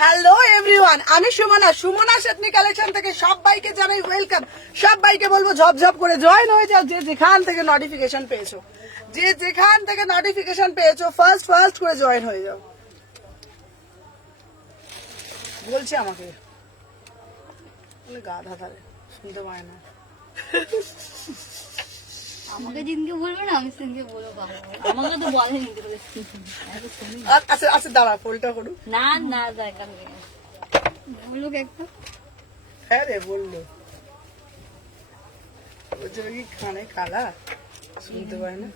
Hello everyone, আমি Sumana শেটনি collection থেকে সবাইকে জানাই ওয়েলকাম। সবাইকে বলবো ঝপঝপ করে জয়েন হয়ে যাও, যে যেখান থেকে নোটিফিকেশন পেয়েছো, ফার্স্ট করে জয়েন হয়ে যাও। বলছে আমাকে গাধা ধারে শুনতে পায় না। আমাকে দিনকে বলবে না, আমি সেদিনকে বলবো। আমাকে তো বলেনি। আচ্ছা দাঁড়া, ফোনটা করুন। না দরকার নেই, বলুক একটা। হ্যাঁ রে, বললো বলছে কি খানে কালা শুনতে পায় না।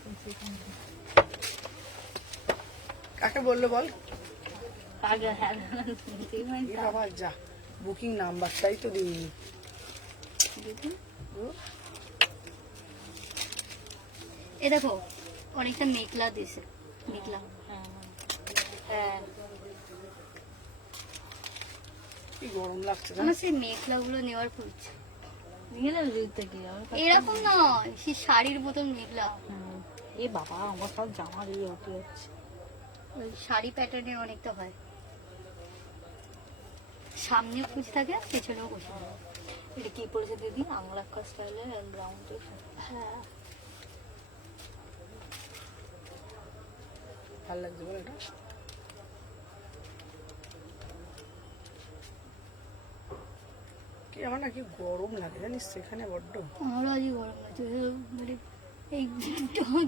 কাকে বললো বল? বাবা যা, বুকিং নাম্বারটাই তো দিইনি। এ দেখো অনেকটা মেঘলা দিছে, মেঘলা। হ্যাঁ কি গরম লাগছে না? আমার সেই মেঘলা গুলো নেওয়ার খুব ইচ্ছে। এরকম নয়, সে শাড়ির মতন মেঘলা। এ বাবা, আমার সব জামা দিয়ে উঠে যাচ্ছে। ওই শাড়ি প্যাটার্নের অনেকটা হয়, সামনে কুচ থাকে পেছনেও কুচ থাকে। এটা কি পড়েছে দিদি? আংলাক্কা স্টাইলের ব্রাউন টেপ। হ্যাঁ ভালো লাগছে বল এটা? কি আমার নাকি গরম লাগে জানিস সেখানে বড্ড। আমারও আজই গরম লাগছে, মানে এই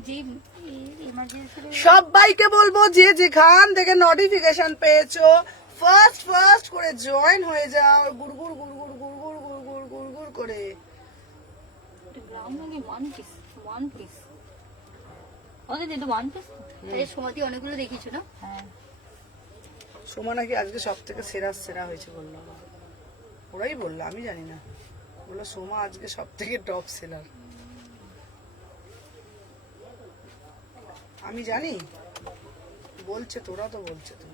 যে এমার্জেন্সি। সবাইকে বলবো যে যেখান থেকে নোটিফিকেশন পেয়েছো ফার্স্ট করে জয়েন হয়ে যাও। গুড়গুড় করে। ব্রাউন লাগে ওয়ান পিস। ওকে দিদি ওয়ান পিস। আরে সমাধি অনেকগুলো দেখিছো না? হ্যাঁ, সোমা নাকি আজকে সব থেকে সেরা হয়েছে বললো। ওরাই বললো, আমি জানি না। বললো সোমা আজকে সব থেকে টপ সেলার। আমি জানি বলছে, তোরা তো বলছে তো।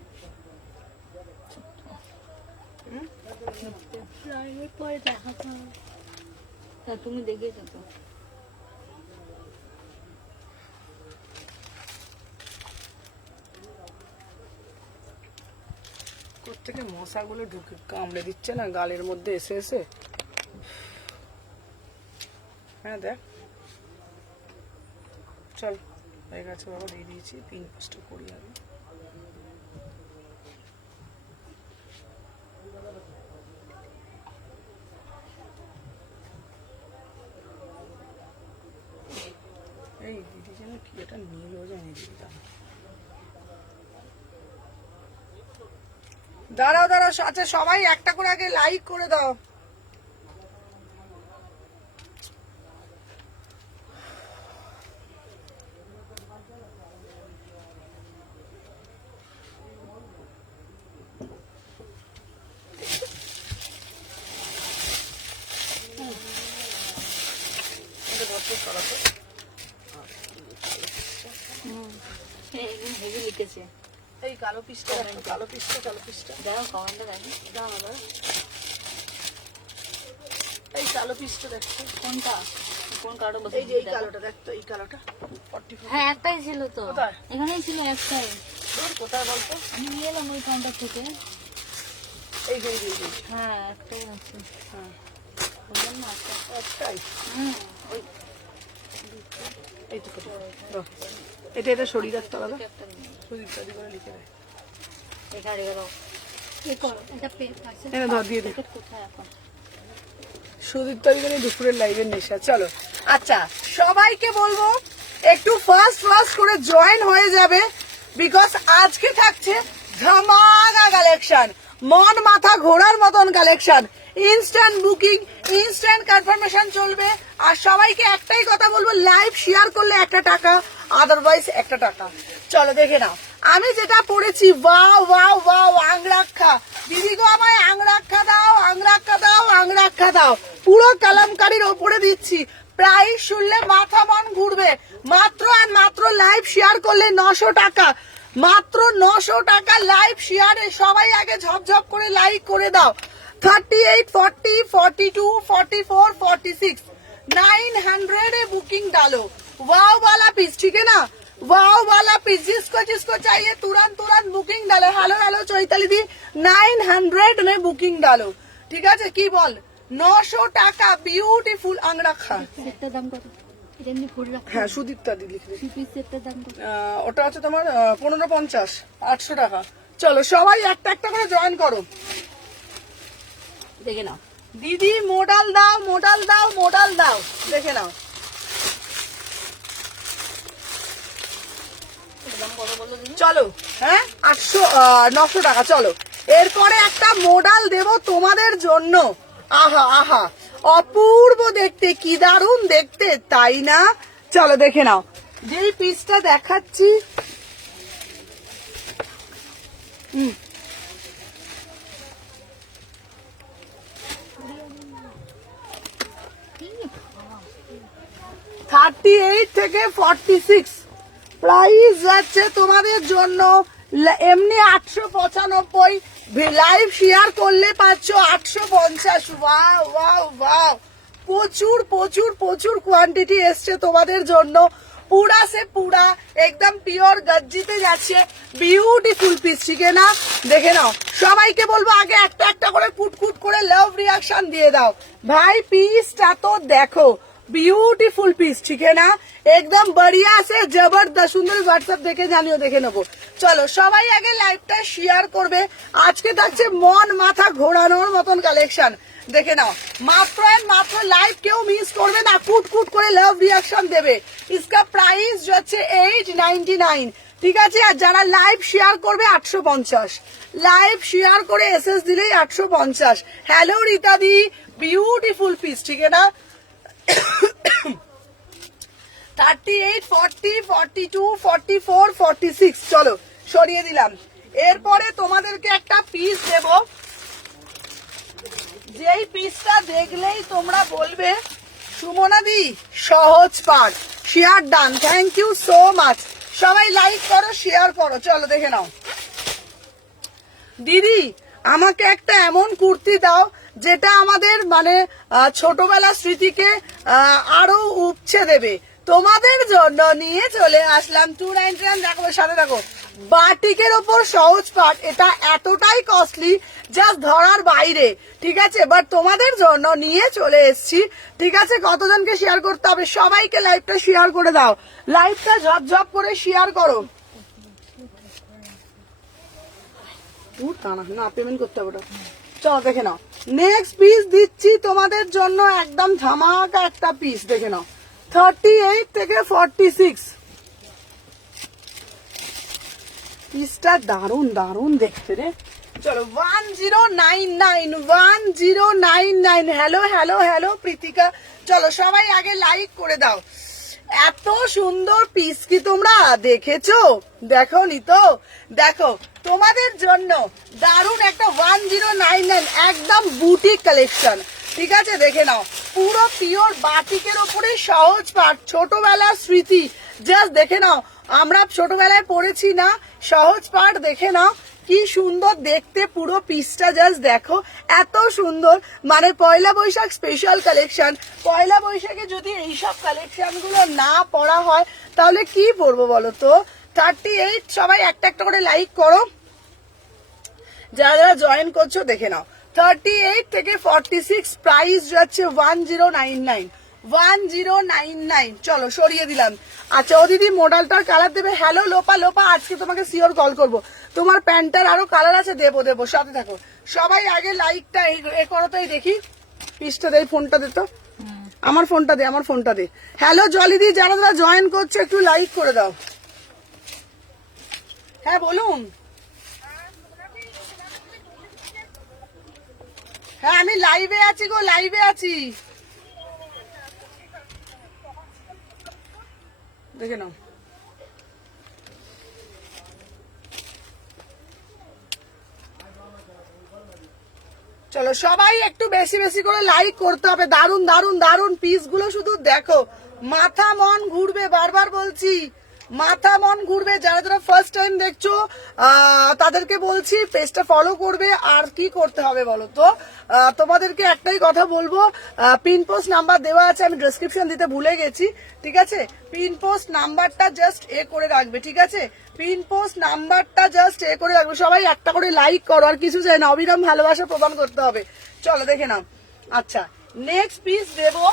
পরে দেখা তা তুমি দেখেছো তো? কোত্থেকে মশাগুলো ঢুকে কামড়ে দিচ্ছে না গালের মধ্যে এসে। হ্যাঁ দেখ, চল হয়ে গেছে বাবা, দিয়ে দিয়েছি। পিন পোস্ট করি আগে। এই দিদি যেন কি এটা নিয়েও জানি দিদি। দাঁড়াও আচ্ছা সবাই একটা করে আগে লাইক করে দাও। হেভি লিখেছে। এই কালো পিসটা দেখো, কালো পিসটা দেখো কমেন্টে দেখি। দাঁড়া, এই কালো পিসটা দেখছো? কোনটা? কোন কার্ডে বসে? এই যে এই কালোটা দেখতো, এই কালোটা 44। হ্যাঁ, একটাই ছিল তো। কোথায়? এখানেই ছিল একটাই। কোথায় বলতো? আমি নিয়ে এলাম ওই কাউন্টার থেকে। এই যে হ্যাঁ, একটাই আছে। হ্যাঁ বললাম না একটাই। ওই এই তো এটা শরীর রাখতে আলাদা। একটা নিয়ে। সুদীপ দাদি করে লিখে দেয়। এখানে রেখে দাও। এ করো, এটা পার্সেল। এনে ধর দিয়ে দে। টিকিট কোথায় এখন? সুদীপ দাদি করে দুপুরের লাইভের নেশা। চলো আচ্ছা, সবাইকে বলবো একটু ফার্স্ট করে জয়েন হয়ে যাবে, বিকজ আজকে থাকছে ধামাকা কালেকশন, মন মাথা ঘোরার মতন collection. Instant booking, instant confirmation চলবে। আর সবাইকে একটাই কথা বলবো, লাইভ শেয়ার করলে 1 টাকা, আদারওয়াইজ 1 টাকা। চলো দেখে নাও আমি যেটা পড়েছি। ওয়াও আংরাক্ষা দিদি গো, আমায় আংরাক্ষা দাও। পুরো কালামকারীর ওপরে দিচ্ছি। প্রাইস শুনলে মাথা মন ঘুরবে। মাত্র লাইভ শেয়ার করলে 900 টাকা, মাত্র 900 টাকা লাইভ শেয়ারে। সবাই আগে ঝপঝপ করে লাইক করে দাও। 38, 40, 42, 44, 46 900 बुकिंग डालो। वाव वाला पीस, ठीक है ना? वाओ वाला पीस जिसको चाहिए तुरंत बुकिंग डालो। हेलो हेलो चैताली दी 900 में बुकिंग डालो, ঠিক আছে? কি বল 900 টাকা বিউটিফুল আংরাখা। সেটটার দাম কত? এটা এমনি ফুল রাখা। হ্যাঁ সুদীপ্তা দি লিখে থ্রি পিস সেটটার দাম কত? ওটা হচ্ছে তোমার 1550 800 টাকা। চলো সবাই একটা একটা করে জয়েন করো, দেখে নাও। দিদি মোডাল দাও মোডাল দাও মোডাল দাও, দেখে নাও। চলো হ্যাঁ 900 টাকা। চলো এরপরে একটা মোডাল দেব তোমাদের জন্য। আহা আহা অপূর্ব দেখতে, কি দারুণ দেখতে, তাই না? চলো দেখে নাও, যেই পিসটা দেখাচ্ছি হুম 38 থেকে 46 প্রাইস যাচ্ছে তোমাদের জন্য। এমনি 895, লাইভ শেয়ার করলে পাচ্ছ 850। ওয়াও ওয়াও ওয়াও, প্রচুর প্রচুর প্রচুর কোয়ান্টিটি এসছে তোমাদের জন্য। পুরা সে পুরা একদম পিওর গজ্জিতে যাচ্ছে, বিউটিফুল পিস, ঠিক না? দেখে নাও। সবাইকে বলবো আগে একটা একটা করে কুটকুট করে লাভ রিয়াকশন দিয়ে দাও ভাই। পিসটা তো দেখো, বিউটিফুল পিস, ঠিক না? একদম বড়িয়া সে জবরদস্ত। সুন্দর হোয়াটসঅ্যাপ দেখে জানিও, দেখে নেবো। চলো সবাই আগে লাইভটা শেয়ার করবে। আজকে থাকছে মন মাথা ঘোরানোর মতন কালেকশন, দেখে নাও। মাত্র মাত্র লাইভ কেউ মিস করবে না, কুট কুট করে লাভ রিয়াকশন দেবে। ইসকা প্রাইস হচ্ছে 899, ঠিক আছে? আর যারা লাইভ শেয়ার করবে 850, লাইভ শেয়ার করে এসএস দিলেই 850। হ্যালো রীতাদি, বিউটিফুল পিস, ঠিক না? 38, 40, 42, 44, 46। চলো সরিয়ে দিলাম। এরপরে তোমাদেরকে একটা পিস দেব, যেই পিসটা দেখলেই তোমরা বলবে সুমনা দি Sahaj Path. Share done, thank you so much. সবাই লাইক করো, শেয়ার করো। চলো দেখে নাও। দিদি আমাকে একটা এমন কুর্তি দাও যেটা আমাদের মানে ছোটবেলার স্মৃতিকে আরো উপচে দেবে। তোমাদের জন্য নিয়ে চলে আসলাম 299। দেখো সাথে দেখো, বাটিকের ওপর সহজ পাঠ। এটা এতটাই কস্টলি, জাস্ট ধরার বাইরে, ঠিক আছে? বাট তোমাদের জন্য নিয়ে চলে এসছি, ঠিক আছে? কতজনকে শেয়ার করতে হবে? সবাইকে লাইভটা শেয়ার করে দাও, লাইভটা ঝপঝপ করে শেয়ার করো। না পেমেন্ট করতে হবে। চলো দেখে নাও, নেক্সট পিস দিচ্ছি তোমাদের জন্য, একদম ধামাকা একটা পিস, দেখে নাও। 38 থেকে 46 পিসটা দারুন দারুন দেখতে রে। চলো 1099, 1099। Hello hello hello Pritika. চলো সবাই আগে লাইক করে দাও। এত সুন্দর পিস কি তোমরা দেখেছো? দেখোনি তো? দেখো তোমাদের জন্য দারুন একটা 1099, একদম বুটিক কালেকশন, ঠিক আছে? দেখে নাও, পুরো পিওর বাটিকের ওপরে সহজ পাঠ, ছোটবেলার স্মৃতি। জাস্ট দেখে নাও, আমরা ছোটবেলায় পড়েছি না সহজ পাঠ, দেখে নাও কি সুন্দর দেখতে পুরো পিসটা। জাস্ট দেখো এত সুন্দর, মানে পয়লা বৈশাখ স্পেশাল কালেকশন। পয়লা বৈশাখে যদি এইসব কালেকশন গুলো না পড়া হয় তাহলে কি পরবো বলো তো? 38। সবাই একটা একটা করে লাইক করো, যারা যারা জয়েন করছো দেখে নাও। 38 থেকে 46 প্রাইস যাচ্ছে 1099, 1099। চলো সরিয়ে দিলাম। আচ্ছা ও দিদি মডেলটার কালার দেবে? হ্যালো লোপা, লোপা আজকে তোমাকে সিওর কল করবো। তোমার প্যান্টটার আরো কালার আছে, দেবো দেবো, সাথে থাকো। সবাই আগে লাইকটা এ করো তো, এই দেখি পিসটা দে, ফোনটা দে তো, আমার ফোনটা দে, আমার ফোনটা দে। হ্যালো জলিদি, যারা যারা জয়েন করছো একটু লাইক করে দাও। হ্যাঁ বলুন। হ্যাঁ আমি লাইভে আছি গো, লাইভে আছি, দেখে নাও। চলো সবাই একটু বেশি বেশি করে লাইক করতে হবে। দারুন দারুন দারুন পিস গুলো শুধু দেখো, মাথা মন ঘুরবে, বারবার বলছি। মাথা মন ঘুরবে। যারা যারা ফার্স্ট টাইম দেখছো তাদেরকে বলছি পেজটা ফলো করবে। আর কি করতে হবে বলো তো, তোমাদেরকে একটাই কথা বলবো, পিন পোস্ট নাম্বার দেওয়া আছে, আমি ডেসক্রিপশন দিতে ভুলে গেছি, ঠিক আছে? পিন পোস্ট নাম্বারটা জাস্ট করে রাখবে, ঠিক আছে? পিন পোস্ট নাম্বারটা জাস্ট করে রাখবে। সবাই একটা করে লাইক করো, আর কিছু চাই না, অবিরাম ভালোবাসা প্রদান করতে হবে। চলো দেখে নাও। আচ্ছা, নেক্সট পিস দেবো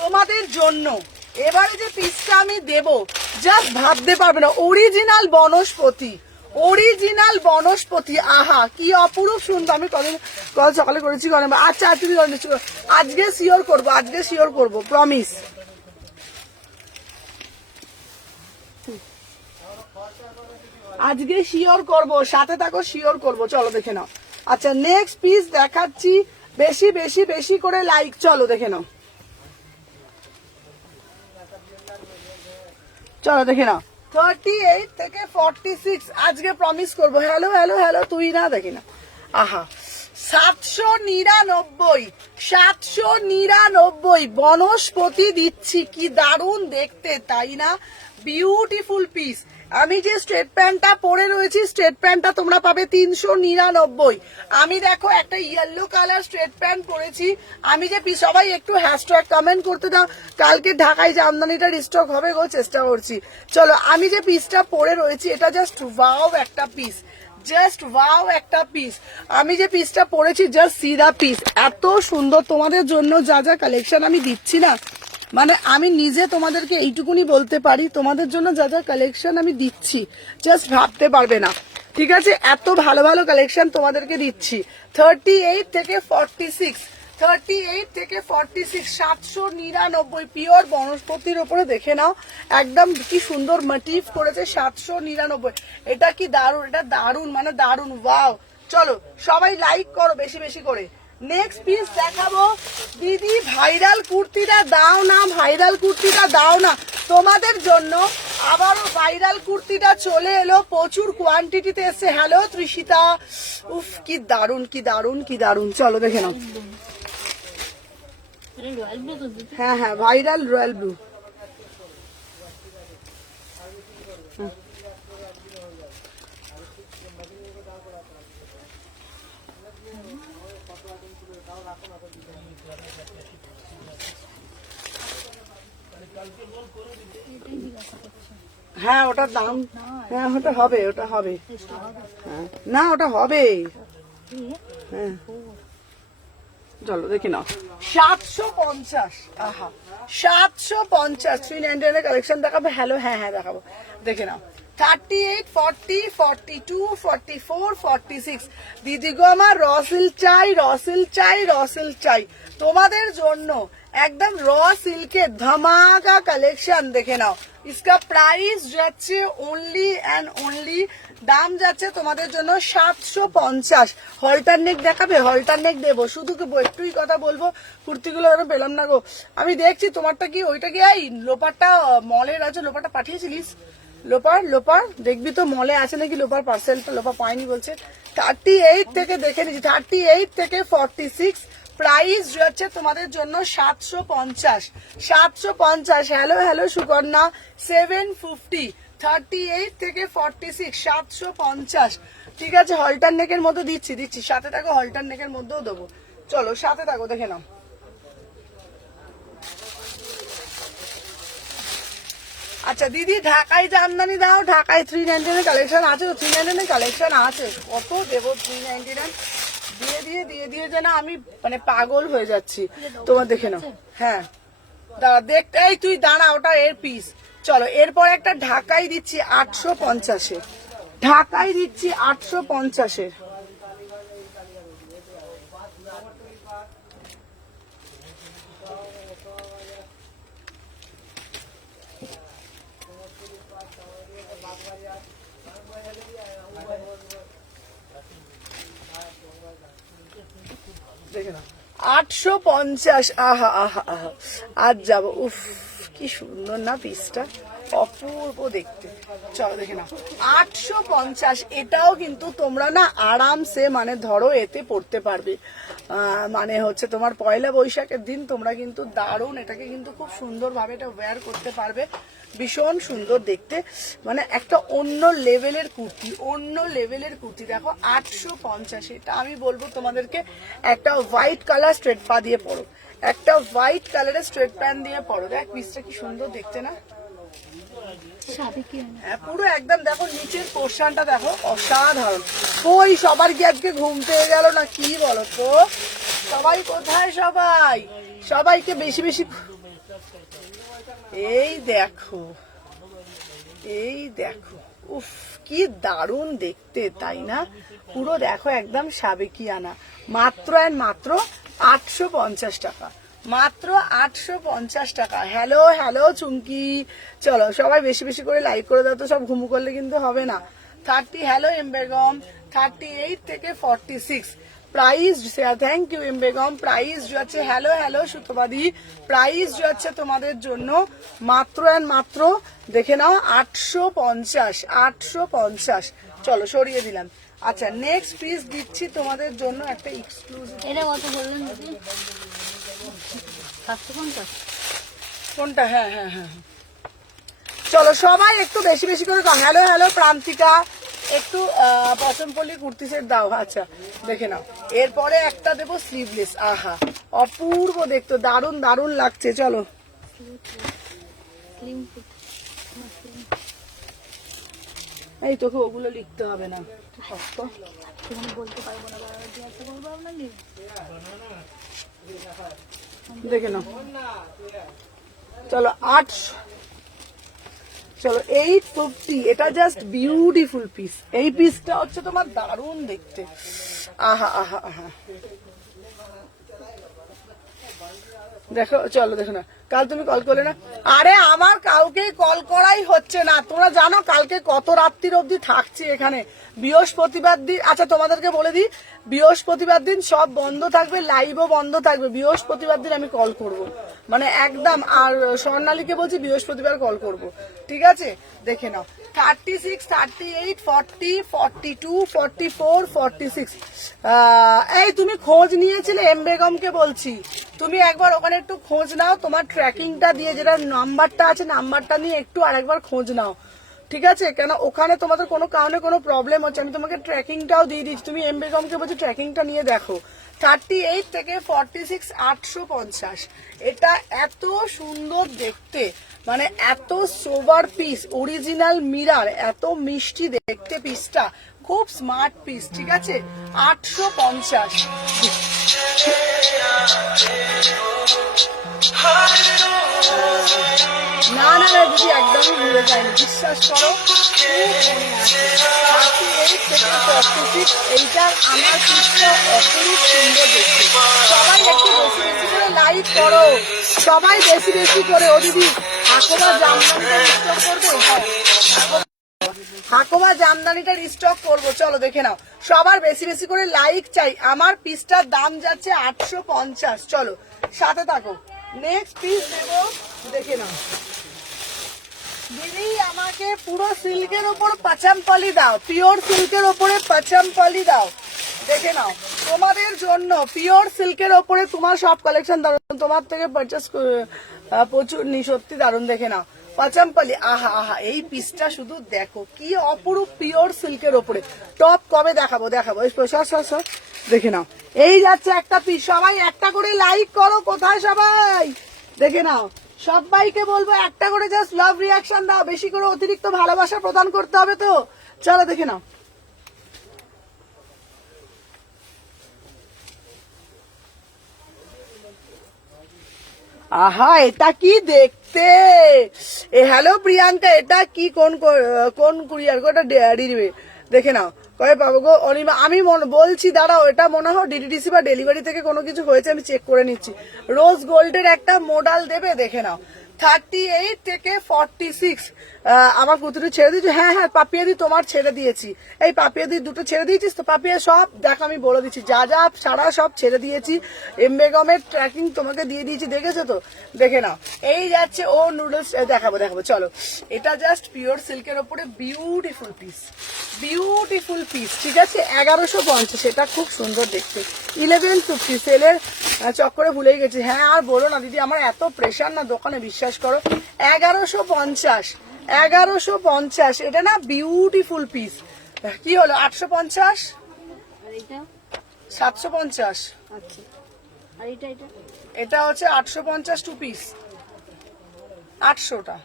তোমাদের জন্য। এবারে যে পিসটা আমি দেব জাস্ট ভাবতে পারবে না, অরিজিনাল বনস্পতি, অরিজিনাল বনস্পতি। আহা কি অপরূপ সুন্দর। আমি কত সকালে করেছি, আচ্ছা তুমি আজকে শিওর করবো, আজকে শিওর করবো, প্রমিস। আজকে শিওর করব, সাথে থাকো, শিওর করব। চলো দেখে নাও। আচ্ছা, নেক্সট পিস দেখাচ্ছি, বেশি বেশি বেশি করে লাইক। চলো দেখে নাও, চলো দেখে নাও। 38 থেকে 46 আজকে প্রমিস করবো। হ্যালো হ্যালো হ্যালো, তুই না দেখি না। আহা 799, 799 বনস্পতি দিচ্ছি। কি দারুণ দেখতে, তাই না? Beautiful piece. আমি যে স্ট্রেট প্যান্টটা পরে রয়েছি, স্ট্রেট প্যান্টটা তোমরা পাবে 399। আমি দেখো একটা ইয়েলো কালার স্ট্রেট প্যান্ট পরেছি। আমি যে পিস, সবাই একটু হ্যাশট্যাগ কমেন্ট করতে দাও, কালকে ঢাকায় যে আমদানিটা রিস্টক হবে গো, চেষ্টা করছি। চলো, আমি যে পিসটা পরে রয়েছি এটা জাস্ট ওয়াও একটা পিস, জাস্ট ওয়াও একটা পিস। আমি যে পিসটা পরেছি জাস্ট সি দা পিস, এত সুন্দর। তোমাদের জন্য যা যা কালেকশন আমি দিচ্ছি না, মানে আমি নিজে তোমাদেরকে এইটুকুনি বলতে পারি, তোমাদের জন্য যা যা কালেকশন আমি দিচ্ছি জাস্ট ভাবতে পারবে না, ঠিক আছে? এত ভালো ভালো কালেকশন তোমাদেরকে দিচ্ছি। 38 থেকে 46, 38 থেকে 46, 799 পিওর বনস্পতির ওপরে। দেখে নাও একদম কি সুন্দর মোটিভ করেছে, 799। এটা কি দারুণ, এটা দারুণ, মানে দারুণ, ওয়াও। চলো সবাই লাইক করো বেশি বেশি করে। নেক্সট পিস দেখাবো। দিদি ভাইরাল কুর্তিটা দাও না, ভাইরাল কুর্তিটা দাও না। তোমাদের জন্য আবারও ভাইরাল কুর্তিটা চলে এলো, প্রচুর কোয়ান্টিটিতে এসছে। হ্যালো তৃষিতা, উফ কি দারুণ, কি দারুণ, কি দারুণ। চলো দেখে নাও। রয়্যাল ব্লু তো দিতে। হ্যাঁ হ্যাঁ, ভাইরাল রয়্যাল ব্লু। হ্যাঁ ওটার দাম, হ্যাঁ ওটা হবে, ওটা হবে। হ্যাঁ না, ওটা হবে। হ্যাঁ চলো দেখি নাও। 750, আহা 750। 399 কালেকশন দেখাবো। হ্যালো, হ্যাঁ হ্যাঁ দেখাবো, দেখে নাও। 38, 40, 42, 44, 46। দিদি গো আমার রসিল চাই, রসিল চাই, রসিল চাই তোমাদের জন্য। একদম র সিল্কের ধামাকা কালেকশন, দেখে নাও। इसका প্রাইস যাচ্ছে অনলি অ্যান্ড অনলি, দাম যাচ্ছে তোমাদের জন্য 750। হলটার নেক দেখাবে, হলটার নেক দেবো। শুধু একটুই কথা বলবো, কুর্তিগুলো আমি পেলাম না গো। আমি দেখছি তোমারটা কি, ওইটা কি এই লোপারটা মলের আছে, লোপারটা পাঠিয়েছিলিস? লোপার, লোপার দেখবি তো মলে আছে নাকি লোপার, পার্সেলটা লোপার পাইনি বলছে। 38 থেকে দেখে নিচ্ছি, 38 থেকে 46 প্রাইস যাচ্ছে তোমাদের জন্য 750, 750। Hello hello Sukanya, 750। 38 থেকে 46, 750, ঠিক আছে? হলটার নেকের মধ্যে দিচ্ছি, দিচ্ছি, সাথে থাকো, হলটার নেকের মধ্যেও দেবো। চলো সাথে থাকো, দেখে নাও। আচ্ছা দিদি, ঢাকায় যে আমদানি দাও, ঢাকায় 399 কালেকশন আছে, 399 কালেকশন আছে, কত দেবো? 399 দিয়ে দিয়ে দিয়ে দিয়ে যে না আমি মানে পাগল হয়ে যাচ্ছি। তোমার দেখে নাও। হ্যাঁ দাঁড়া, দেখতে, এই তুই দাঁড়া, ওটা এর পিস। চলো এরপর একটা ঢাকাই দিচ্ছি 850-এ, ঢাকাই দিচ্ছি 850-এর। দেখে নাও 850। আহা আহা আহা, আজ যাবো। উফ কি সুন্দর না পিসটা, অপূর্ব দেখতে। চলো দেখে নাও 850, এটাও কিন্তু তোমরা না আরামসে মানে ধরো এতে পড়তে পারবে। মানে হচ্ছে তোমার পয়লা বৈশাখের দিন তোমরা কিন্তু দারুণ এটাকে কিন্তু খুব সুন্দরভাবে এটা ওয়্যার করতে পারবে, ভীষণ সুন্দর দেখতে, মানে একটা অন্য লেভেলের কুর্তি, অন্য লেভেলের কুর্তি। দেখো 850, এটা আমি বলবো তোমাদেরকে একটা হোয়াইট কালার স্ট্রেট পা দিয়ে পরো, একটা হোয়াইট কালারের স্ট্রেট প্যান্ট দিয়ে পরো। দেখ পিসটা কি সুন্দর দেখতে না, হ্যাঁ পুরো একদম। দেখো নিচের পোর্শনটা দেখো অসাধারণ। ওই সবার কি আজকে ঘুম পেয়ে গেল না কি বলো তো? সবাই কোথায়? সবাই সবাইকে বেশি বেশি, এই দেখো এই দেখো, উফ কি দারুণ দেখতে তাই না? পুরো দেখো একদম সাবেকিয়ানা, মাত্র এন্ড মাত্র 850 টাকা, মাত্র 850 টাকা। হ্যালো হ্যালো চুমকি, চলো সবাই বেশি বেশি করে লাইক করে দাও তো, সব ঘুমু করলে কিন্তু হবে না। 30, হ্যালো এম বেগম, 38 থেকে 46 price, thank you M Begum. Price যাচ্ছে, হ্যালো হ্যালো সুতোবাদী, প্রাইস যাচ্ছে তোমাদের জন্য মাত্র এন্ড মাত্র দেখে নাও 850, 850। চলো সরিয়ে দিলাম। আচ্ছা নেক্সট পিস দিচ্ছি তোমাদের জন্য একটা এক্সক্লুসিভ। এটা কত বললেন দিদি? 750? কোনটা? হ্যাঁ হ্যাঁ হ্যাঁ, চলো সবাই একটু বেশি বেশি করে দাও। হ্যালো হ্যালো প্রান্তিকা, একটু পছন্দপল্লী কুর্তি সেট দাও। আচ্ছা দেখে নাও, এরপরে একটা দেবো স্লিভলেস। আহা অপূর্ব দেখতে, দারুণ দারুণ লাগছে। চলো এই তোকে ওগুলো লিখতে হবে না, বলতে পারবো না, জিজ্ঞাসা করবো আপনাকে। দেখে নাও চলো 800, চলো 850, এটা জাস্ট বিউটিফুল পিস। এই পিসটা হচ্ছে তোমার দারুণ দেখতে, আহা আহা আহা। দেখো চলো দেখো না, কাল তুমি কল করলে না? আরে আমার কাউকে কল করাই হচ্ছে না, তোমরা জানো কালকে কত রাত্রির অবধি থাকছি এখানে। বৃহস্পতিবার দিন, আচ্ছা তোমাদেরকে বলে দিই, বৃহস্পতিবার দিন সব বন্ধ থাকবে, লাইভও বন্ধ থাকবে। বৃহস্পতিবার দিন আমি কল করব, মানে একদম। আর স্বর্ণালীকে বলছি বৃহস্পতিবার কল করব, ঠিক আছে? দেখে নাও 36, 38, 40, 42, 44, 46। এই তুমি খোঁজ নিয়েছিলে এম বেগমকে বলছি, তুমি একবার ওখানে একটু খোঁজ নাও, তোমার ট্র্যাকিংটা দিয়ে যেটা নাম্বারটা আছে, নাম্বারটা নিয়ে একটু আরেকবার খোঁজ নাও, ঠিক আছে? কেন ওখানে তোমাদের কোনো কারণে কোনো প্রবলেম হচ্ছে, আমি তোমাকে ট্র্যাকিংটাও দিয়ে দিচ্ছি, তুমি এম বেগমকে বলছি ট্র্যাকিংটা নিয়ে দেখো। 38 থেকে 46, 850। এটা এত সুন্দর দেখতে, মানে এত সোবার পিস, অরিজিনাল মিরার, এত মিষ্টি দেখতে পিসটা, খুব স্মার্ট পিস, ঠিক আছে? 850। না না না দিদি একদমই ভুলে যায়নি, বিশ্বাস করো, খুব মনে আছে। 38 থেকে 46, এইটার আমার পিসটা অপরূপ সুন্দর দেখতে। সবাই একটু বেশি বেশি করে লাইক করো, সবাই বেশি বেশি করে। ও দিদি হাকোবা জামদানিটা রিস্টক করবো, হ্যাঁ হাকোবা জামদানিটা রিস্টক করবো, চলো দেখে নাও। সবার বেশি বেশি করে লাইক চাই, আমার পিসটার দাম যাচ্ছে 850। চলো সাথে থাকো, নেক্সট পিস দেবো, দেখে নাও। দিদি আমাকে পুরো সিল্কের ওপর পাচামপালি দাও, পিওর সিল্কের ওপরে পাচামপালি দাও, দেখে নাও তোমাদের জন্য পিওর সিল্কের ওপরে তোমার সব কালেকশন দারুন, তোমার থেকে পারচেস প্রচুর নি, সত্যি দারুন। দেখে নাও পাচামপালি, আহা আহা, এই পিসটা শুধু দেখো কি অপরূপ, পিওর সিল্কের ওপরে। টপ কবে দেখাবো দেখাবো, দেখে নাও এই যাচ্ছে একটা পিস। সবাই একটা করে লাইক করো, কোথায় সবাই? দেখে নাও সবাইকে বলবো একটা করে জাস্ট লাভ রিয়াকশন দাও, বেশি করে অতিরিক্ত ভালোবাসা প্রদান করতে হবে তো। চলো দেখে নাও, আহা এটা কি দেখতে। হ্যালো প্রিয়াঙ্কা, এটা কি কোন কুরিয়ার ওটা দিবে? দেখে নাও কবে পাবো গো অনিমা? আমি বলছি দাঁড়াও, এটা মনে হয় ডিডিডিসি বা ডেলিভারি থেকে কোনো কিছু হয়েছে, আমি চেক করে নিচ্ছি। রোজ গোল্ডের একটা মডেল দেবে, দেখে নাও 38 থেকে 46। আমার কুতুরি ছেড়ে দিয়েছি। হ্যাঁ হ্যাঁ পাপিয়াদি তোমার ছেড়ে দিয়েছি। এই পাপিয়াদি দুটো ছেড়ে দিয়েছিস তো? পাপিয়া সব দেখ আমি বলে দিচ্ছি, যা যা সারা সব ছেড়ে দিয়েছি। বেগমের ট্র্যাকিং তোমাকে দিয়ে দিয়েছি, দেখেছো তো? দেখে নাও। এই যাচ্ছে ও নুডলস, দেখাবো দেখাবো চলো। এটা জাস্ট পিওর সিল্কের ওপরে বিউটিফুল পিস, বিউটিফুল পিস, ঠিক আছে? 1150, এটা খুব সুন্দর দেখতে। 1150 সেলের চক্করে ভুলেই গেছি। হ্যাঁ আর বলো না দিদি, আমার এত প্রেশার না দোকানে, বিশ্বাস করো। 1150, 1150, এটা না বিউটিফুল পিস। কি হলো 850, আর এটা 750, আচ্ছা, আর এটা এটা এটা হচ্ছে 850 টু পিস, 800টা।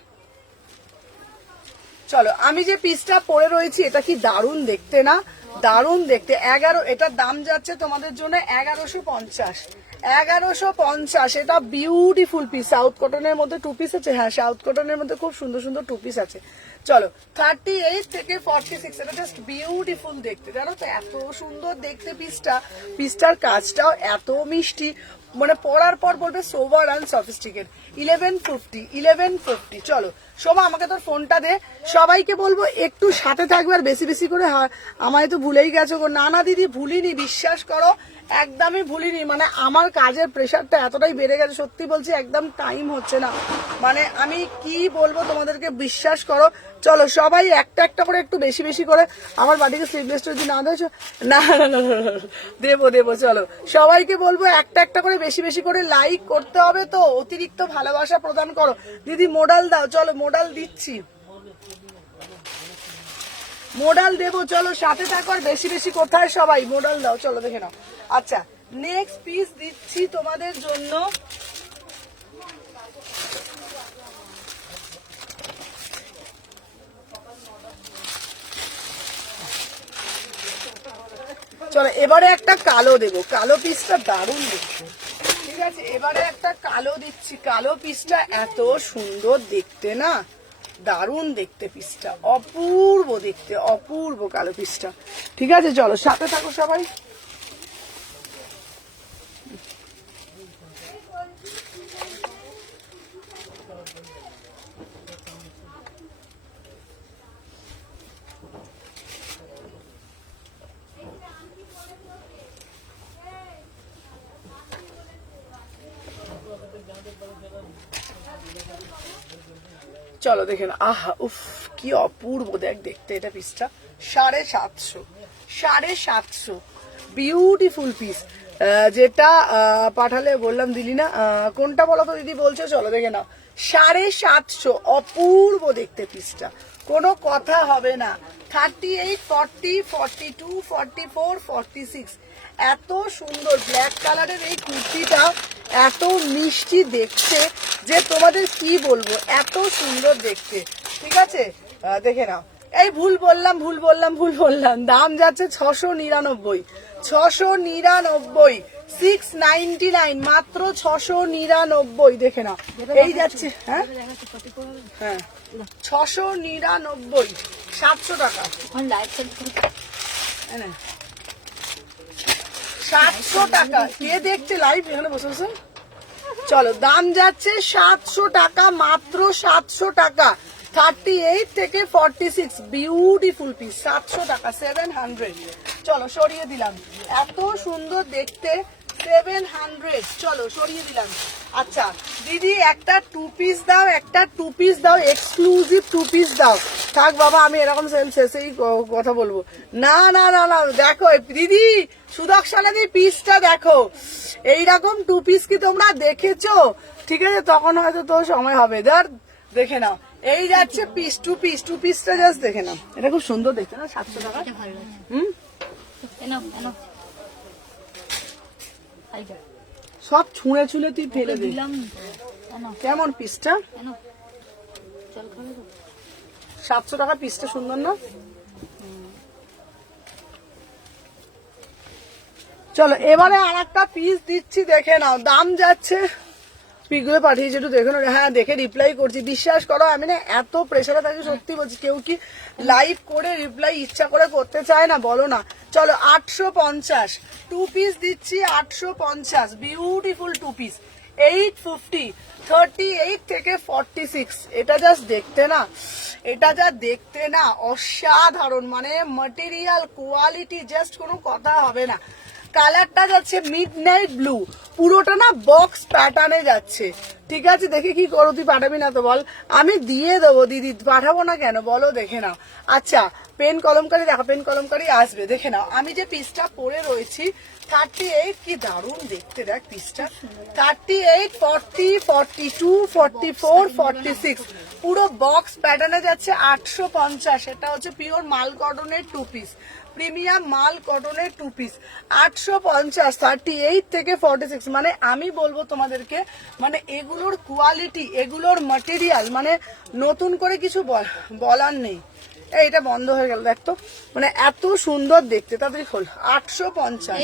চলো, আমি যে পিসটা পরে রয়েছি এটা কি দারুণ দেখতে না? দারুণ দেখতে। 11, এটার দাম যাচ্ছে তোমাদের জন্য 1150, 1150। এটা বিউটিফুল পিস, সাউথ কটনের মধ্যে টু পিস আছে। হ্যাঁ সাউথ কটনের মধ্যে খুব সুন্দর সুন্দর টু পিস আছে। চলো 38 থেকে 46, এটা জাস্ট বিউটিফুল দেখতে, জানো তো? এত সুন্দর দেখতে পিসটা, পিসটার কাজটাও এত মিষ্টি, মানে পরার পর বলবে সোভার অ্যান্ড সফিস্টিকেট। 1150, 1150। চলো শোভা আমাকে তোর ফোনটা দে। সবাইকে বলবো একটু সাথে থাকবে আর বেশি বেশি করে। আমায় তো ভুলেই গেছো গো। না না দিদি ভুলিনি, বিশ্বাস করো একদমই ভুলিনি। মানে আমার কাজের প্রেশারটা এতটাই বেড়ে গেছে, সত্যি বলছি একদম টাইম হচ্ছে না। মানে আমি কি বলবো তোমাদেরকে, বিশ্বাস করো। চলো সবাই একটা একটা করে একটু বেশি বেশি করে। আমার বাড়িকে স্লিভলেস যদি না দিয়েছো, না না না দেবো দেবো। চলো সবাইকে বলবো একটা একটা করে বেশি বেশি করে লাইক করতে হবে, তো অতিরিক্ত ভালোবাসা প্রদান করো। দিদি মোডাল দাও, চলো মোডাল দিচ্ছি, মোডাল দেবো। চলো সাথে থাকো আর বেশি বেশি কোথায় সবাই মোডাল দাও, চলো দেখে নাও। আচ্ছা নেক্সট পিস দিচ্ছি তোমাদের জন্য। চলো এবারে একটা কালো দেবো, কালো পিসটা দারুণ দেখতে, ঠিক আছে? এবারে একটা কালো দিচ্ছি, কালো পিসটা এত সুন্দর দেখতে না, দারুণ দেখতে পিসটা, অপূর্ব দেখতে, অপূর্ব কালো পিসটা, ঠিক আছে? চলো সাথে থাকো সবাই। চলো দেখেন, আহা উফ কি অপূর্ব দেখ দেখতে এটা পিসটা। 750, 750, বিউটিফুল পিস। যেটা পাঠালে বললাম দিলি না, কোনটা বলো তো দিদি বলছো? চলো দেখে নাও, 750, অপূর্ব দেখতে পিসটা, কোনো কথা হবে না। 38, 40, 42, 44, 46, এত সুন্দর ব্ল্যাক কালারের এই কুর্তিটা, এত মিষ্টি দেখতে যে তোমাদের কি বলবো, এত সুন্দর দেখতে, ঠিক আছে? দেখে নাও। এই ভুল বললাম, ভুল বললাম, ভুল বললাম। দাম যাচ্ছে 699, 699, 699, মাত্র 699। দেখে নাও এই যাচ্ছে। হ্যাঁ হ্যাঁ 699, 700 টাকা। লাইট 700 টাকা। কে দেখছে লাইভ এখানে বসে বসে? চলো দাম যাচ্ছে 700 টাকা, মাত্র 700 টাকা। 38 থেকে 46, বিউটিফুল পিস, 700 টাকা, 700। চলো সরিয়ে দিলাম, এত সুন্দর দেখতে, 700। চলো সরিয়ে দিলাম। আচ্ছা দিদি একটা টু পিস দাও, একটা টু পিস দাও, এক্সক্লুসিভ টু পিস দাও। থাক বাবা, আমি এরকম সেল শেষেই কথা বলবো। না না না না, দেখো দিদি সুদর্শনা দি পিসটা দেখো, এইরকম টু পিস কি তোমরা দেখেছো? ঠিক আছে তখন হয়তো তো সময় হবে। ধর দেখে নাও, এই যাচ্ছে পিস, টু পিস, টু পিসটা জাস্ট দেখে নাও, এটা খুব সুন্দর দেখতে না? 700 টাকা। ভালো লাগছে। হুম এনো এনো সব ছুঁড়ে ছুঁড়ে তুই ফেলে দিই। দিলাম এনো কেমন পিসটা? এনো চল খাবে তো 700 টাকা পিসটা, সুন্দর না? চলো এবারে আর একটা পিস দিচ্ছি, দেখে নাও। দাম যাচ্ছে, পিকগুলো পাঠিয়েছি একটু দেখে নাও। হ্যাঁ দেখে রিপ্লাই করছি, বিশ্বাস করো আমি না এত প্রেশারে থাকি, সত্যি বলছি। কেউ কি লাইভ করে রিপ্লাই ইচ্ছা করে করতে চায় না বলো না? চলো 850, টু পিস দিচ্ছি 850, বিউটিফুল টু পিস। 850, 38 থেকে 46। এটা জাস্ট দেখতে না, এটা যা দেখতে না অসাধারণ, মানে ম্যাটেরিয়াল কোয়ালিটি জাস্ট কোনো কথা হবে না। কালারটা যাচ্ছে মিডনাইট ব্লু, পুরোটা না বক্স প্যাটার্নে যাচ্ছে। ঠিক আছে, দেখে কি করো, তুই পাঠাবি না তো বল? আমি দিয়ে দেবো দিদি, পাঠাবো না কেন বলো, দেখে নাও। আচ্ছা, পেন কলমকারি দেখো, পেন কলমকারি আসবে, দেখে নাও। আমি যে পিসটা পরে রয়েছি 38, কি দারুণ দেখতে, দেখ পিসটা। 38, 40, 42, 44, 46 পুরো বক্স প্যাটার্নে যাচ্ছে। 850, এটা হচ্ছে পিওর মাল কটনের 2 পিস, প্রিমিয়াম মাল কটনের 2 পিস। 850, 38 থেকে 46। মানে আমি বলবো তোমাদেরকে, মানে এগুলোর কোয়ালিটি, এগুলোর ম্যাটেরিয়াল, মানে নতুন করে কিছু বলার নেই। এইটা বন্ধ হয়ে গেল, দেখ তো, মানে এত সুন্দর দেখতে। তাড়াতাড়ি খোল। 850,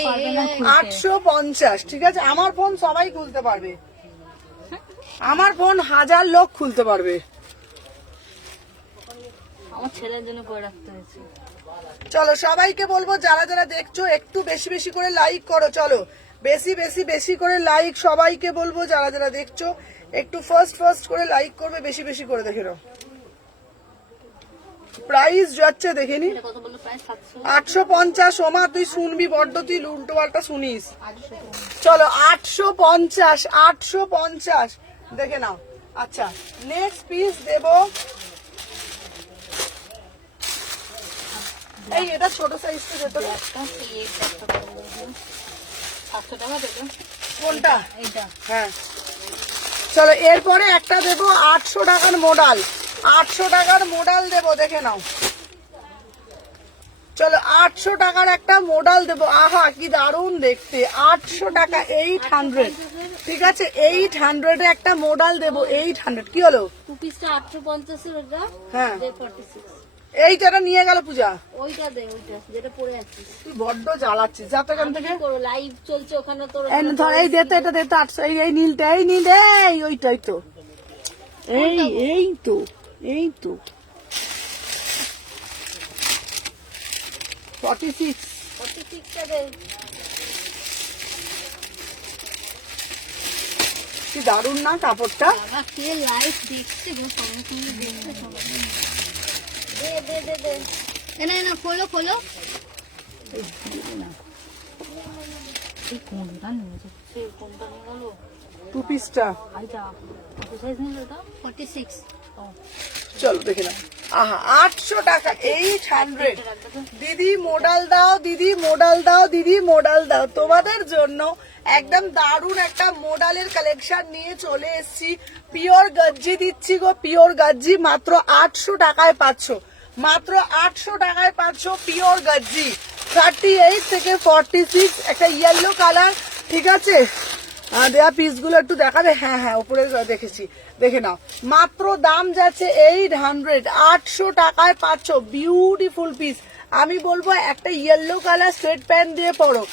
850, ঠিক আছে। আমার ফোন সবাই খুলতে পারবে, আমার ফোন 1000 লোক খুলতে পারবে। আমার ছেলের জন্য করে রাখতে হয়েছে। চলো সবাইকে বলবো, যারা যারা দেখছো একটু বেশি বেশি করে লাইক করো। চলো বেশি বেশি বেশি করে লাইক, সবাইকে বলবো যারা যারা দেখছো একটু ফার্স্ট করে লাইক করবে, বেশি বেশি করে দেখে নাও। প্রাইস যাচ্ছে দেখে নি, এটা কত বললো? প্রায় 700। 850। সোমা তুই শুনবি বড্ড, তুই উল্টো পাল্টা শুনিস। চলো 850, 850 দেখে নাও। আচ্ছা, নেক্সট পিস দেবো এই, এটা ছোট সাইজটা যেত না, একটা এই একটা করে দিলাম। 700 টাকা দেবে কোনটা? এইটা। হ্যাঁ, চলো এরপরে একটা দেবো 800 টাকার মডাল, 800 টাকার মডাল দেবো, দেখে নাও। চলো 800 টাকার একটা মডাল দেবো। আহা কি দারুণ দেখতে, 800 টাকা, 800, ঠিক আছে। 800 এ একটা মডাল দেবো, 800। কি হলো? 2 পিসটা 850 এর, ওটা হ্যাঁ, দে 46। এইটাটা নিয়ে গেল পূজা। ওইটা দে, ওইটা যেটা পরে আছিস। তুই বড্ড জ্বালাচ্ছিস, যা তো এখান থেকে। কি করো, লাইভ চলছে ওখানে তোর। এই নে ধর, এই দে তো, এটা দে তো 800, এই নীলটা, এই নীল, এই ওইটাই তো, এই তো, এই তো 46। 46 টা দে। কি দারুণ না কাপড়টা। বাবা কে লাইভ দেখছে গো, সবাই তুমি দেখছে সবাই। দে দে দে দে। না খোলো খোলো। এই কোনটা নিয়ে যাচ্ছে, কোনটা নিয়ে গেল? 2 পিসটা। আইটা কত সাইজ নিল এটা? 46। চলো দেখে নাও। আহা 800 টাকা, 800। দিদি মডাল দাও, দিদি মডাল দাও, দিদি মডাল দাও। তোমাদের জন্য একদম দারুণ একটা মডালের কালেকশন নিয়ে চলে এসেছি। পিওর গজ্জি দিচ্ছি গো, পিওর গজ্জি মাত্র 800 টাকায় পাচ্ছ, মাত্র 800 টাকায় পাচ্ছ পিওর গজ্জি। 38 থেকে 46, একটা ইয়েলো কালার, ঠিক আছে। দেয়া পিসগুলো একটু দেখাবে। হ্যাঁ হ্যাঁ, উপরে দেখেছি, দেখে নাও। মাত্র দাম যাচ্ছে 800, 800 টাকায় পাচ্ছ বিউটিফুল পিস। আমি বলবো একটা ইয়েলো কালার স্ট্রেট প্যান্ট দিয়ে পরো,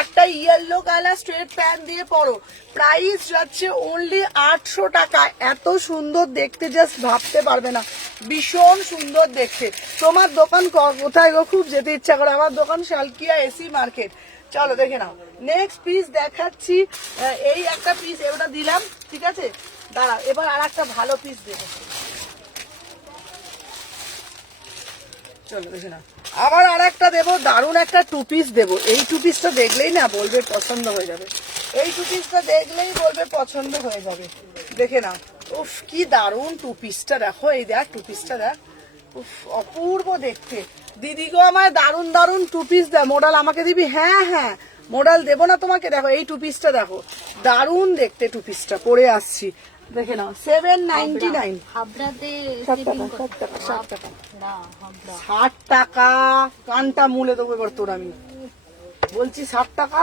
একটা ইয়েলো কালার স্ট্রেট প্যান্ট দিয়ে পরো। প্রাইস যাচ্ছে অনলি 800 টাকা। এত সুন্দর দেখতে জাস্ট ভাবতে পারবে না, ভীষণ সুন্দর দেখতে। তোমার দোকান কোথায় গো? খুব যেতে ইচ্ছা করে। আমার দোকান শালকিয়া এসি মার্কেট। চলো দেখে নাও। নেক্সট পিস দেখাচ্ছি, এই একটা পিস এটা দিলাম, ঠিক আছে। দাঁড়াও, এবার আর একটা ভালো পিস দেবো। চলো দেখে নাও, আবার আর একটা দেবো, দারুণ একটা 2 পিস দেবো। এই 2 পিসটা দেখলেই না বলবে পছন্দ হয়ে যাবে, এই 2 পিসটা দেখলেই বলবে পছন্দ হয়ে যাবে। দেখে নাও, উফ কি দারুণ 2 পিসটা দেখো, এই দেখ 2 পিসটা দেখ, উফ অপূর্ব দেখতে। দিদি গো আমায় দারুণ দারুণ 2 পিস দেয়, মডেল আমাকে দিবি? হ্যাঁ হ্যাঁ, মডেল দেবো না তোমাকে। দেখো এই 2 পিসটা দেখো, দারুণ দেখতে 2 পিসটা, পরে আসছি, দেখে নাও। 799। হাবড়াতে 60 টাকা, 60 টাকা, 60 টাকা, না হাবড়া 60 টাকা। কানটা মুলে দেবো এবার তোর, আমি বলছি 60 টাকা।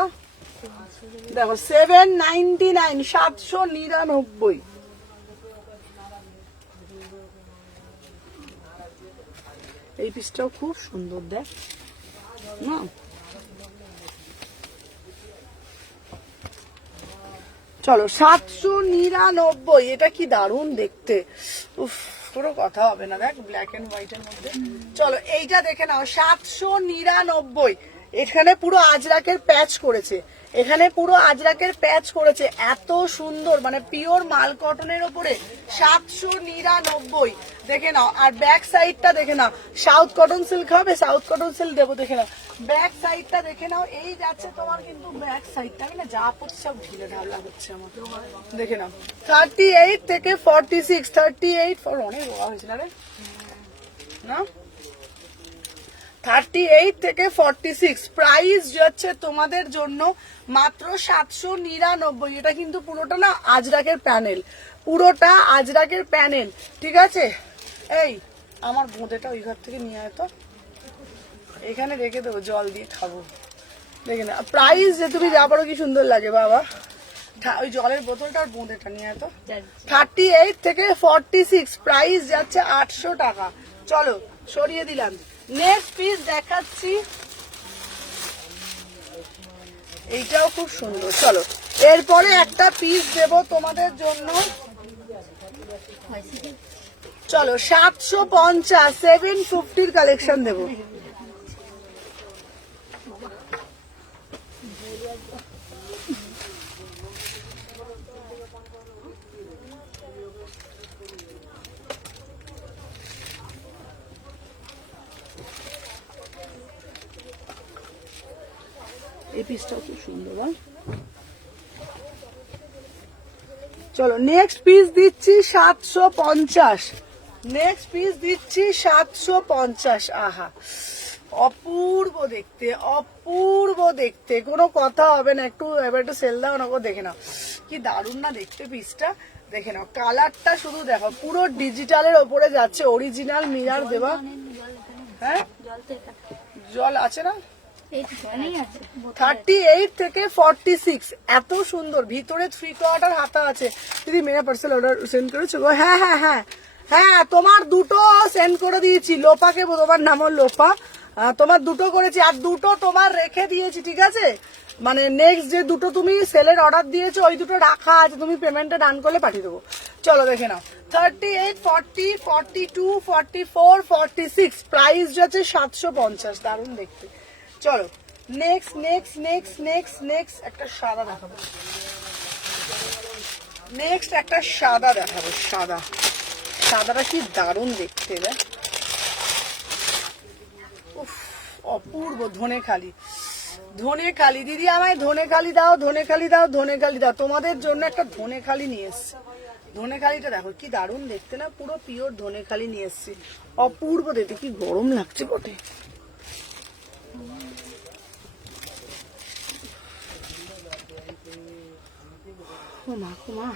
দেখো 799, 799। এই পিসটাও খুব সুন্দর, দেখ না। চলো 799, এটা কি দারুণ দেখতে, উফ কোনো কথা হবে না। দেখ ব্ল্যাক এন্ড হোয়াইট এর মধ্যে। চলো এইটা দেখে নাও, 799। এখানে পুরো আজরাকের প্যাচ করেছে, এখানে পুরো আজরাকের প্যাচ করেছে, এত সুন্দর, মানে পিওর মাল কটনের ওপরে 799। দেখে নাও, আর ব্যাক সাইডটা দেখে নাও, সাউথ কটন সিল্ক হবে, সাউথ কটন সিল্ক দেবো, দেখে নাও ব্যাক সাইডটা দেখে নাও। এই যাচ্ছে তোমার কিন্তু ব্যাক সাইডটা, আমি না যা পড়ছি সব ঢিলে ঢালা হচ্ছে আমার, দেখে নাও 38 থেকে 46, 38 ফর অনেক বড় হয়েছিল রে না, 38 থেকে 46। প্রাইস যাচ্ছে তোমাদের জন্য মাত্র 799। এটা কিন্তু পুরোটা না আজরাকের প্যানেল, পুরোটা আজরাকের প্যানেল, ঠিক আছে। এই আমার বোঁদেটা ওই ঘর থেকে নিয়ে আয় তো, এখানে রেখে দেবো, জল দিয়ে খাবো। দেখে না প্রাইস যে তুমি যা পারো, কি সুন্দর লাগে বাবা। ওই জলের বোতলটা আর বোঁদেটা নিয়ে আয় তো। 38 থেকে 46, প্রাইস যাচ্ছে 800 টাকা। চলো সরিয়ে দিলাম, নেক্সট পিস দেখাচ্ছি, এইটাও খুব সুন্দর। চলো এরপরে একটা পিস দেব তোমাদের জন্য, চলো 750, 750 কালেকশন দেবো। এই পিসটাও খুব সুন্দর বল। চলো নেক্সট পিস দিচ্ছি 750, নেক্সট পিস দিচ্ছি 750। আহা অপূর্ব দেখতে, অপূর্ব দেখতে, কোনো কথা হবে না। একটু এবার একটু সেল দাও না গো, দেখে নাও কি দারুণ না দেখতে পিসটা, দেখে নাও কালারটা শুধু দেখো, পুরো ডিজিটালের ওপরে যাচ্ছে, অরিজিনাল মিরর দেওয়া। হ্যাঁ জল আছে না, 38 থেকে 46, এত সুন্দর। ভিতরে 3/4 হাতা আছে। দিদি মেরা পার্সেল অর্ডার সেন্ড করেছো? হ্যাঁ হ্যাঁ হ্যাঁ হ্যাঁ, তোমার দুটো সেন্ড করে দিয়েছি, লোপাকে, তোমার নাম লোপা, তোমার দুটো করেছি, আর দুটো তোমার রেখে দিয়েছি, ঠিক আছে। মানে নেক্সট যে দুটো তুমি সেলের অর্ডার দিয়েছো, ওই দুটো রাখা আছে, তুমি পেমেন্টটা ডান করলে পাঠিয়ে দেবো। চলো দেখে নাও 38, 40, 42, 44, 46, প্রাইস যাচ্ছে 750, দারুণ দেখতে। চলো next next next next next একটা সাদা দেখাবো, নেক্সট একটা সাদা দেখাবো, সাদা, সাদাটা কি দারুণ দেখতে রে, উফ অপূর্ব। ধনেখালি, ধনেখালি দিদি আমায় ধনেখালি দাও, ধনেখালি দাও, ধনেখালি দাও, তোমাদের জন্য একটা ধনেখালি নিয়ে এসছি। ধনেখালিটা দেখো কি দারুণ দেখতে না, পুরো পিওর ধনেখালি নিয়ে এসছি, অপূর্ব দেখতে। কি গরম লাগছে বটে, মা মা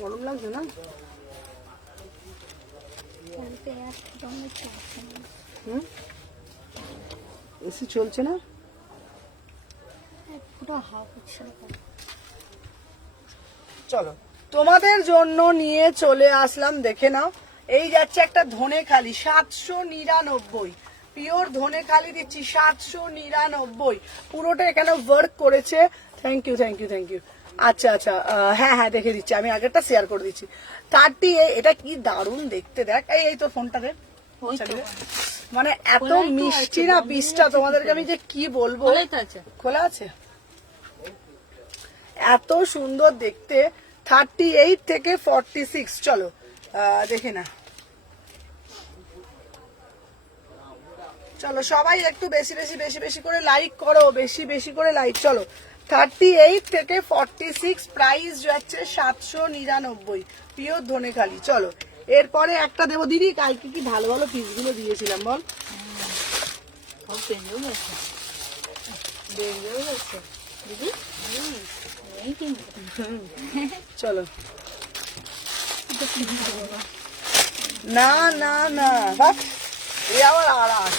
গরম লাগছে না। এসি চলছে না, চলো তোমাদের জন্য নিয়ে চলে আসলাম, দেখে নাও। এই যাচ্ছে একটা ধনেখালি 799, পিওর ধনেখালি দিচ্ছি 799, পুরোটা এখানে ওয়ার্ক করেছে। Thank you thank you thank you. আচ্ছা আচ্ছা হ্যাঁ হ্যাঁ দেখে দিচ্ছি, আমি আগেরটা শেয়ার করে দিচ্ছি। 30, এটা কি দারুণ দেখতে, দেখ এই তো ফোনটা দেখ, মানে এত মিষ্টি না পিসটা, তোমাদেরকে আমি যে কি বলবো। খোলা আছে, এত সুন্দর দেখতে। 38 থেকে 46, চলো দেখে না। চলো সবাই একটু বেশি বেশি বেশি বেশি করে লাইক করো, বেশি বেশি করে লাইক। চলো 38 থেকে 46, প্রাইস যাচ্ছে 799, পিওর ধনেখালি। চলো এরপরে একটা দেবো দিদি, কালকে কি ভালো ভালো পিসগুলো দিয়েছিলাম বল। চলো না না না বাহ, এই আবার আড়াস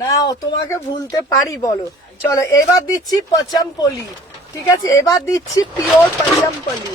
না, তোমাকে ভুলতে পারি বলো। চলো এবার দিচ্ছি পচমপলি, ঠিক আছে, এবার দিচ্ছি পিওর পচমপলি।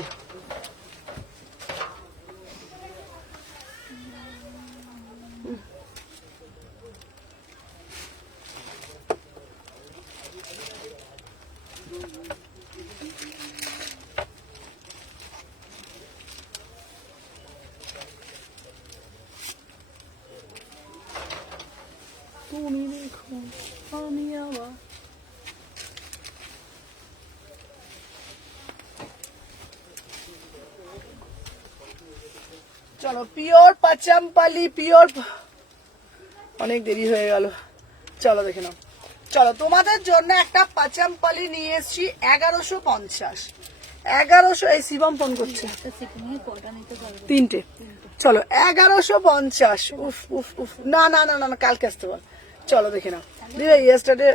চলো পিওর পাচামপালি, পিওর, অনেক দেরি হয়ে গেল, চলো দেখে নাও। চলো তোমাদের জন্য একটা পাচামপালি নিয়ে এসছি 1150। 1100, এই শিবম ফোন করছে, একটা সেকেন্ডে কটা নিতে পারবো? 3টে। চলো 1150। উফ উফ উফ, না না না না না, কালকে আসতে বল। চলো দেখে নাও দিদি, ইয়েস্টারডে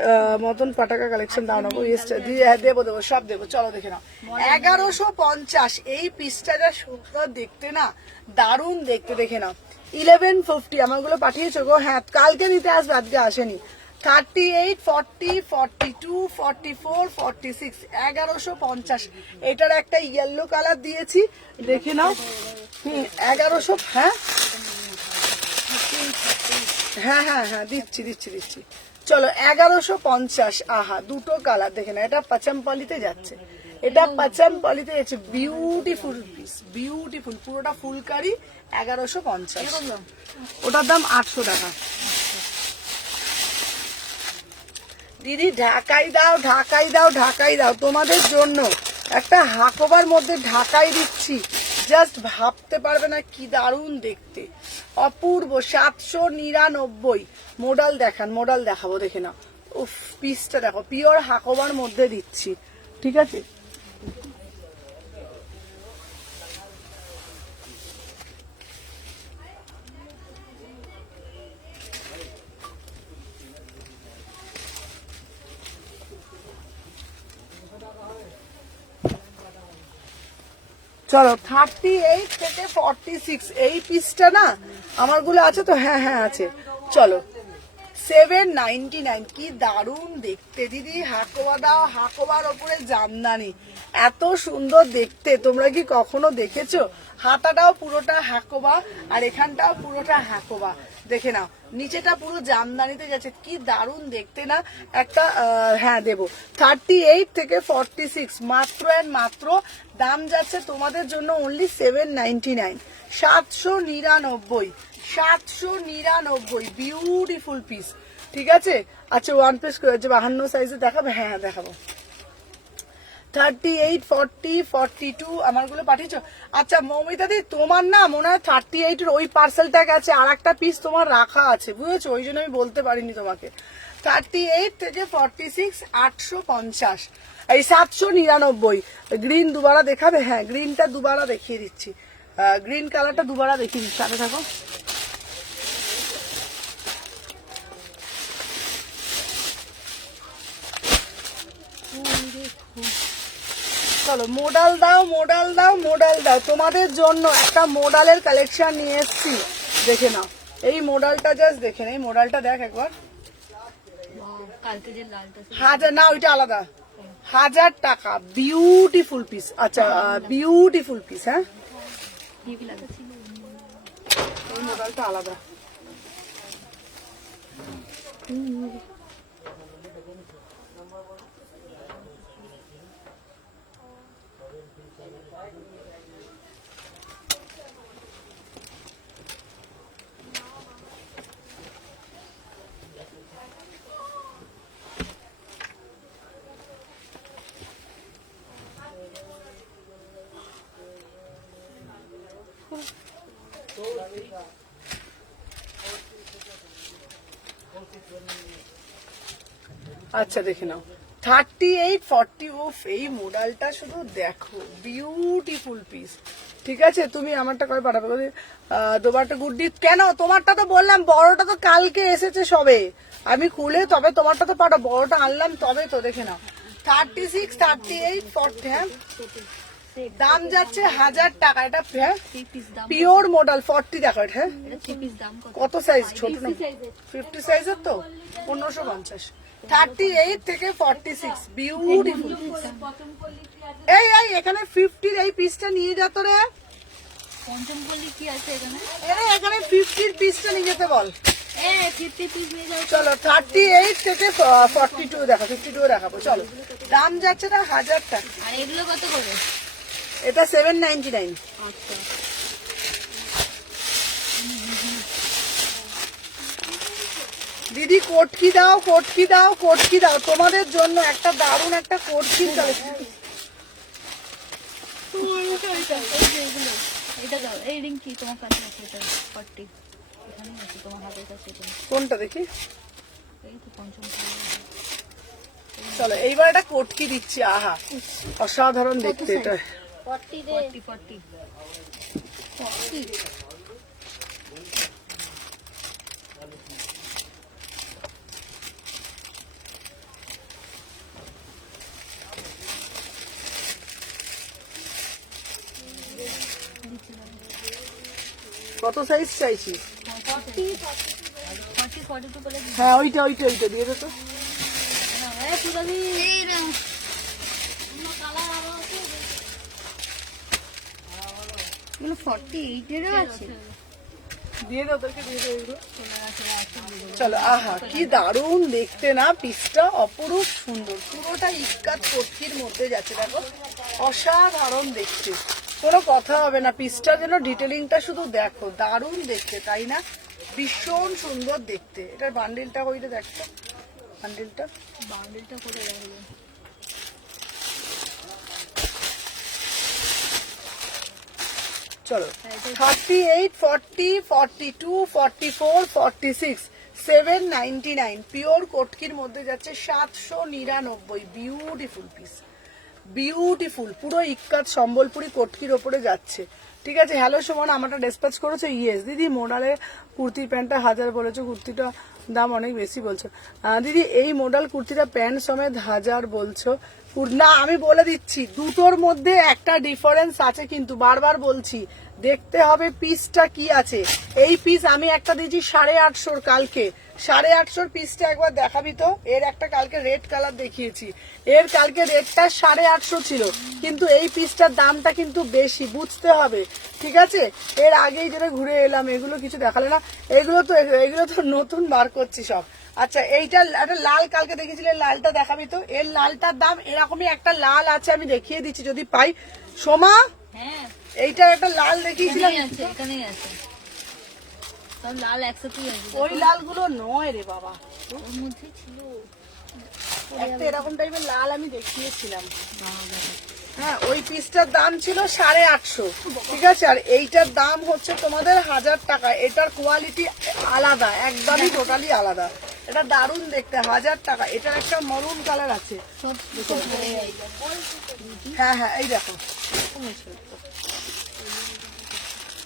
মতন পাটাকা কালেকশন দাও না গো, দেবো দেবো, সব দেবো। চলো দেখে নাও 1150। এই পিসটা যা সুন্দর দেখতে না, দারুণ দেখতে, দেখে নাও। 1150 আমারগুলো পাঠিয়েছো গো? হ্যাঁ, কালকে নিতে আসবে, আজকে আসেনি। 38, 40, 42, 44, 46, 1150। এটার একটা ইয়েলো কালার দিয়েছি, দেখে নাও। 1100, হ্যাঁ হ্যাঁ হ্যাঁ হ্যাঁ, দিচ্ছি দিচ্ছি দিচ্ছি। চলো 1150। আহা, দুটো কালার দেখে না, এটা পাচামপালিতে যাচ্ছে, এটা পাচামপালিতে যাচ্ছে। বিউটিফুল পিস, বিউটিফুল, পুরোটা ফুলকারি। 1150, ওটার দাম 800 টাকা। দিদি ঢাকাই দাও, ঢাকাই দাও, ঢাকাই দাও, তোমাদের জন্য একটা হাকোবার মধ্যে ঢাকাই দিচ্ছি, জাস্ট ভাবতে পারবে না কি দারুণ দেখতে, অপূর্ব। 799। মোডাল দেখান, মোডাল দেখাবো, দেখে না। উফ, পিসটা দেখো, পিওর হাকোবার মধ্যে দিচ্ছি, ঠিক আছে। চলো 38 থেকে 46, এই পিসটা না আমারগুলো আছে তো, হ্যাঁ হ্যাঁ আছে। চলো 799, কি দারুণ দেখতে দিদি, হাকোবা দাও, হাকোবার ওপরে জামদানি, এত সুন্দর দেখতে, তোমরা কি কখনো দেখেছো? হাতাটাও পুরোটা হাকোবা, আর এখানটাও পুরোটা হাকোবা, দেখে নাও। নিচেটা পুরো জামদানিতে যাচ্ছে, কি দারুণ দেখতে না একটা। হ্যাঁ দেবো। 38 থেকে 46, মাত্র এন্ড মাত্র দাম যাচ্ছে তোমাদের জন্য অনলি 799, 799, 799। বিউটিফুল পিস, ঠিক আছে। আচ্ছা, ওয়ান পিস 52 সাইজে দেখাবে? হ্যাঁ হ্যাঁ দেখাবো। 38, 40, 42 আমারগুলো পাঠিয়েছো? আচ্ছা মৌমিতা দি, তোমার না মনে হয় 38 এর ওই পার্সেলটা গেছে, আর একটা পিস তোমার রাখা আছে, বুঝেছো, ওই জন্য আমি বলতে পারিনি তোমাকে। 38 থেকে 46, 850, এই 799। গ্রিন দুবারা দেখাবে? হ্যাঁ, গ্রিনটা দুবারা দেখিয়ে দিচ্ছি, গ্রিন কালারটা দুবারা দেখিয়ে দিচ্ছি, সাথে থাকো। চলো মোডাল দাও, মোডাল দাও, মোডাল দাও, তোমাদের জন্য একটা মোডালের কালেকশন নিয়ে এসেছি, দেখে নাও। এই মোডালটা জাস্ট দেখে নাও, এই মোডালটা দেখ একবার। কালকে যে লালটা হাজার না, ওইটা আলাদা, 1000 টাকা। Beautiful piece. আচ্ছা, বিউটিফুল পিস। হ্যাঁ, হেভি লাগছে। এই মোডালটা আলাদা। আচ্ছা দেখে নাও 38, 40। ওফ, এই মডেলটা শুধু দেখো, বিউটিফুল পিস, ঠিক আছে। তুমি আমারটা কবে পাঠাবে? তোমারটা গুড্ডি কেন? তোমারটা তো বললাম, বড়টা তো কালকে এসেছে সবে, আমি খুলে তবে তোমারটা তো পাঠাবো, বড়টা আনলাম তবে তো, দেখে নাও। 36, 38, 40, হ্যাঁ দাম যাচ্ছে 1000 টাকা। এটা হ্যাঁ পিওর মডেল 40 টাকা। হ্যাঁ কত সাইজ? ছোট না 50 সাইজের তো 1550। 38 থেকে 46, বিউটিফুল। এই এই এখানে 50 এই পিসটা নিয়ে যা তো রে, পঞ্চমপল্লী কি আছে এখানে? এখানে 50 পিসটা নিয়ে যেতে বল। 50 পিস নিয়ে যাও। চলো 38 থেকে 42 দেখো, 52 দেখাবো। চলো দাম যাচ্ছে না 1000 টাকা। আর এগুলো কত করে? এটা 799। আচ্ছা, দিদি কোটকি দাও, কোটকি দাও, কোটকি দাও, তোমাদের জন্য একটা দারুণ একটা কোটকি কালেকশন। এটা দাও, এই রিং কি তোমার কাছে আছে? এটা 40 এখানেই আছে তোমার হাতের কাছে। এটা কোনটা দেখি? এই তো পঞ্চম। চলো এইবার একটা কটকি দিচ্ছি। আহা অসাধারণ দেখতে এটা। 40 দে। 40 কত সাইজ চাইছিস? 42 করে দিই। হ্যাঁ ওইটা ওইটা ওইটা দিয়ে দে তো। এই পুরাবি। এই না কালার আরো আছে। এগুলো 48 এরও আছে। দিয়ে দাও, ওদেরকে দিয়ে দাও এগুলো। চলো আহা কি দারুণ দেখতে না, পিসটা অপরূপ সুন্দর, পুরোটা ইক্কাত কটকির মধ্যে যাচ্ছে। দেখো অসাধারণ দেখতে, কোনো কথা হবে না। পিসটা যেন ডিটেলিংটা শুধু দেখো, দারুণ দেখতে তাই না? ভীষণ সুন্দর দেখতে। এটার বান্ডিলটা কইটা দেখতো, বান্ডিলটা বান্ডেলটা করে রাখবো। চলো 38, 40, 42, 44, 46, 799 পিওর কটকির মধ্যে যাচ্ছে 799। বিউটিফুল পিস, বিউটিফুল, পুরো ইক্কাত সম্বলপুরি কটকির ওপরে যাচ্ছে। ঠিক আছে। হ্যালো সুমন, আমারটা ডিসপ্যাচ করেছো? ইয়েস দিদি। মোডালে কুর্তির প্যান্টটা 1000 বলেছো, কুর্তিটা দাম অনেক বেশি বলছো। দিদি এই মোডাল কুর্তিটা প্যান্ট সমেত 1000 বলছো। না আমি বলে দিচ্ছি, দুটোর মধ্যে একটা ডিফারেন্স আছে, কিন্তু বারবার বলছি দেখতে হবে পিসটা কি আছে। এই পিস আমি একটা দিয়েছি 850 কালকে, 850 পিসটা একবার দেখাবি তো। এর একটা কালকে রেড কালার দেখিয়েছি, এর কালকে রেডটা 850 ছিল, কিন্তু এই পিসটার দামটা কিন্তু বেশি, বুঝতে হবে। ঠিক আছে। এর আগেই যেটা ঘুরে এলাম, এগুলো কিছু দেখালে না। এগুলো তো নতুন বার করছি সব। আচ্ছা এইটা একটা লাল কালকে দেখেছিলে, লালটা দেখাবি তো। এর লালটার দাম এরকমই একটা লাল আছে, আমি দেখিয়ে দিচ্ছি যদি পাই। সোমা হ্যাঁ এইটা একটা লাল দেখিয়েছিলাম, এখানেই আছে। সব লাল একসাথেই আছে। ওই লালগুলো নয় রে বাবা, ওর মধ্যে ছিল। একটা এরকম টাইপের লাল আমি দেখিয়েছিলাম। হ্যাঁ ওই পিসটার দাম ছিল 850। ঠিক আছে। আর এইটার দাম হচ্ছে তোমাদের 1000 টাকা। এটার কোয়ালিটি আলাদা, একদমই টোটালি আলাদা। এটা দারুণ দেখতে, 1000 টাকা। এটার একটা মরুন কালার আছে। সব হ্যাঁ হ্যাঁ এই দেখো,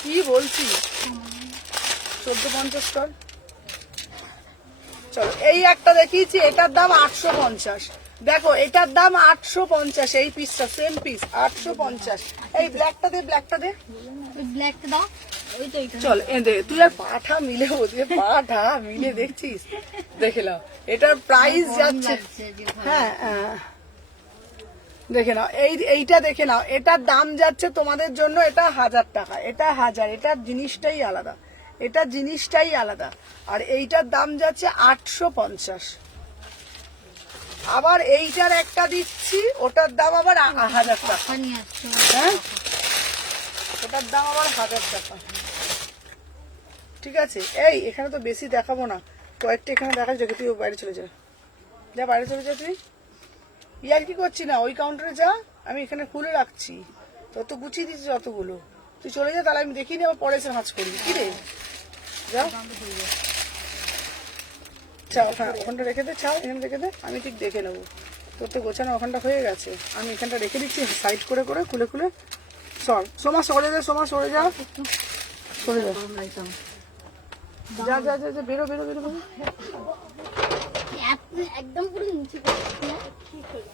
কি বলছি 1450 কর। চলো এই একটা দেখিয়েছি, এটার দাম 850। দেখো এটার দাম 850, এই পিসটা সেম পিস 850। এই ব্ল্যাকটা দে, ব্ল্যাকটা দে। ওই ব্ল্যাকটা দাও। ওই তো এখানে। চল দে, তুই আর পাঠা মিলে ওদের পাঠা মিলে দেখছিস, দেখে নাও এটার প্রাইস যাচ্ছে। হ্যাঁ দেখে নাও, এইটা দেখে নাও, এটার দাম যাচ্ছে তোমাদের জন্য এটা 1000 টাকা। এটা 1000, এটার জিনিসটাই আলাদা, এটা জিনিসটাই আলাদা। আর এইটার দাম যাচ্ছে 850। আবার এইটার একটা দিচ্ছি, ওটার দাম আবার 1000 টাকা। নিয়ে আসছো। হ্যাঁ ওটার দাম আবার 1000 টাকা। ঠিক আছে। এই এখানে তো বেশি দেখাবো না, কয়েকটা এখানে দেখা যাবে। তুই বাইরে চলে যা, যা বাইরে চলে যা। তুই ইয়ার কি করছি না, ওই কাউন্টারে যা, আমি এখানে খুলে রাখছি। তত গুছিয়ে দিচ্ছি যতগুলো, তুই চলে যা, তাহলে আমি দেখিনি আবার পরে এসে ভাঁজ করবি। কি রে যা, ওখানটা রেখে দে, ছাড় এখানে রেখে দে, আমি ঠিক দেখে নেবো। তোর তো গোছানো ওখানটা হয়ে গেছে, আমি এখানটা রেখে দিচ্ছি সাইড করে করে খুলে খুলে। সর সোমা সরে যা, সোমা সরে যা, সরে যা, যা যা যা যা, বেরো বেরো বেরো বেরো। একদম পুরো নিচে করছি না। ঠিক হয়ে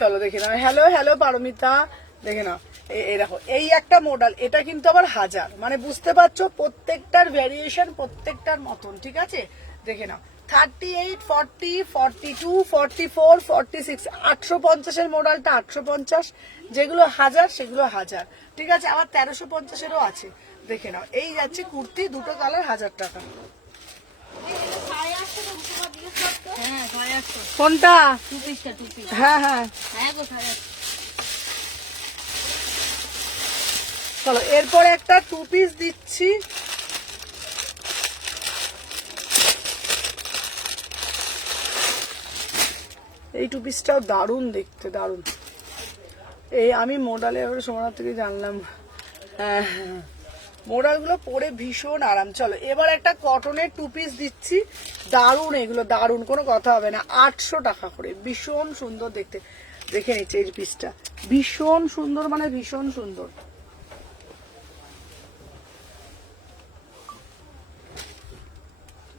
চলো দেখে নাও। হ্যালো হ্যালো পারমিতা, দেখে নাও। এই দেখো এই একটা মডেল, এটা কিন্তু আবার 1000, মানে বুঝতে পারছো প্রত্যেকটার ভ্যারিয়েশন প্রত্যেকটার মতন। ঠিক আছে। দেখে নাও 38, 40, 42, 44, 46, 850-এর মডেলটা 850, যেগুলো 1000 সেগুলো 1000। ঠিক আছে, আবার 1350-এরও আছে, দেখে নাও। এই যাচ্ছে কুর্তি, দুটো কালার 1000 টাকা। হ্যাঁ 850 কোনটা? টু পিসটা টু পিস। হ্যাঁ হ্যাঁ, হ্যাঁ গো 850। চলো এরপর একটা 2 পিস দিচ্ছি। এই 2 পিসটাও দারুণ দেখতে, দারুণ। এই আমি মোডালে এবার সোনার থেকে জানলাম, হ্যাঁ হ্যাঁ, মোডালগুলো পরে ভীষণ আরাম। চলো এবার একটা কটনের 2 পিস দিচ্ছি, দারুণ, এগুলো দারুণ, কোনো কথা হবে না। 800 টাকা করে, ভীষণ সুন্দর দেখতে। দেখে নিচ্ছে এই পিসটা, ভীষণ সুন্দর, মানে ভীষণ সুন্দর।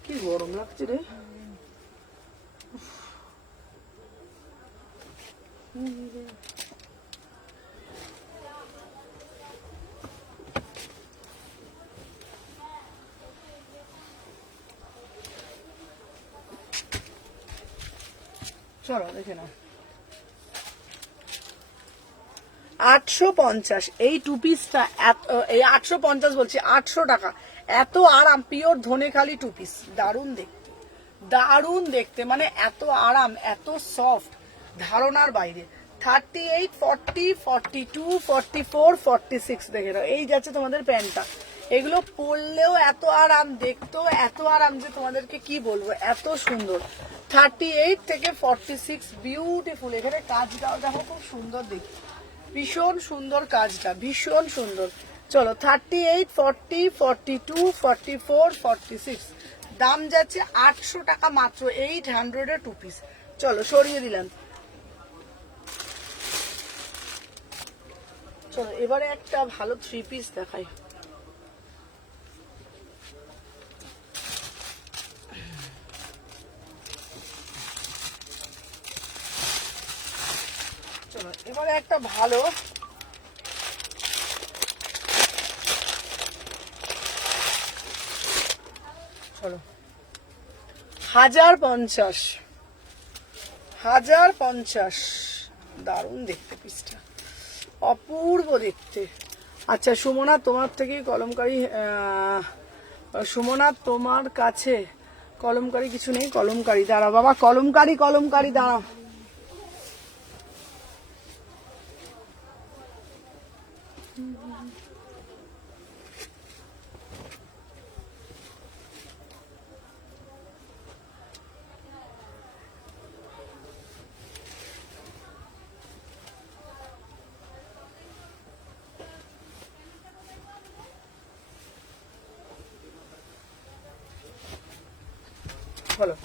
কি গরম লাগছে রে। চলো দেখে নাও, 850 এই 2 পিসটা, এই 850 বলছি, 800 টাকা। এত আরাম, পিওর ধনেখালি 2 পিস, দারুণ দেখতে, দারুণ দেখতে, মানে এত আরাম, এত সফট, ধারণার বাইরে। 38, 40, 42, 44, 46 দেখে নাও। এই যাচ্ছে তোমাদের প্যান্টটা, এগুলো পরলেও এত আরাম, দেখতেও এত আরাম যে তোমাদেরকে কি বলবো, এত সুন্দর। 38 থেকে 46 বিউটিফুল। এখানে কাজটাও দেখো, খুব সুন্দর দেখতে, ভীষণ সুন্দর কাজটা, ভীষণ সুন্দর। চলো 38, 40, 42, 44, 46, দাম যাচ্ছে 800 টাকা মাত্র, 800-এর 2 পিস। চলো সরিয়ে দিলাম। চলো এবারে একটা ভালো 3 পিস দেখাই। চলো এবারে একটা ভালো, চলো 1050, 1050, দারুণ দেখতে পিসটা, অপূর্ব দেখতে। আচ্ছা সুমনা, তোমার থেকে কলমকারি, সুমনা তোমার কাছে কলমকারি কিছু নেই? কলমকারি দাঁড়াও বাবা, কলমকারি, কলমকারি দাঁড়াও। বলো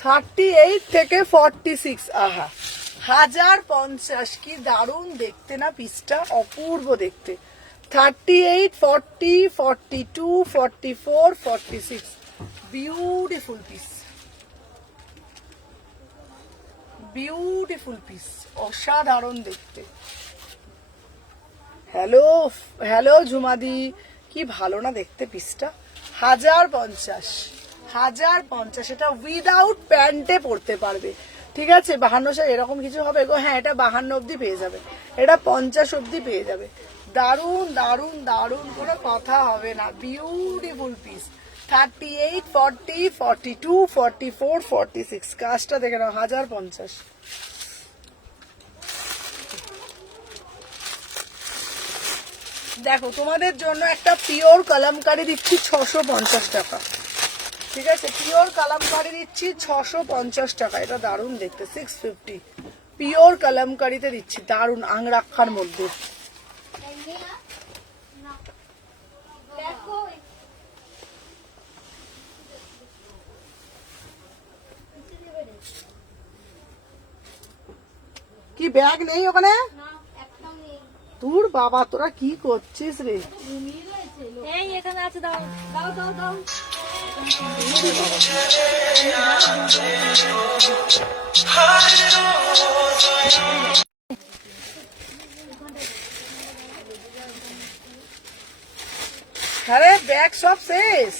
38 থেকে 46, আহা 1050, কি দারুণ দেখতে না পিসটা, অপূর্ব দেখতে। 38, 40, 42, 44, 46, বিউটিফুল পিস, বিউটিফুল পিস, অসাধারণ দেখতে। হ্যালো হ্যালো ঝুমাদি, কি ভালো না দেখতে পিসটা। 1050, 1050, এটা উইদাউট প্যান্টে পরতে পারবে। ঠিক আছে, 52 এরকম কিছু হবে গো, হ্যাঁ এটা 52 অব্দি পেয়ে যাবে, এটা 50 অব্দি পেয়ে যাবে। দারুণ দারুণ দারুণ, কোনো কথা হবে না, বিউটিফুল পিস। 38, 40, 42, 44, 46, কাজটা দেখে নাও, 1050। দেখো তোমাদের জন্য একটা পিওর কলমকারি দিচ্ছি 650 টাকা। ঠিক আছে, পিওর কলমকারি দিচ্ছি 650 টাকা, এটা দারুণ দেখতে। 650 পিওর কলমকারিতে দিচ্ছি, দারুণ, আংরাক্ষার মধ্যে। কি ব্যাগ নেই ওখানে? তোর বাবা, তোরা কি করছিস রে? এই এখানে আছে, দাও দাও দাও দাও। আরে ব্যাগ সব শেষ।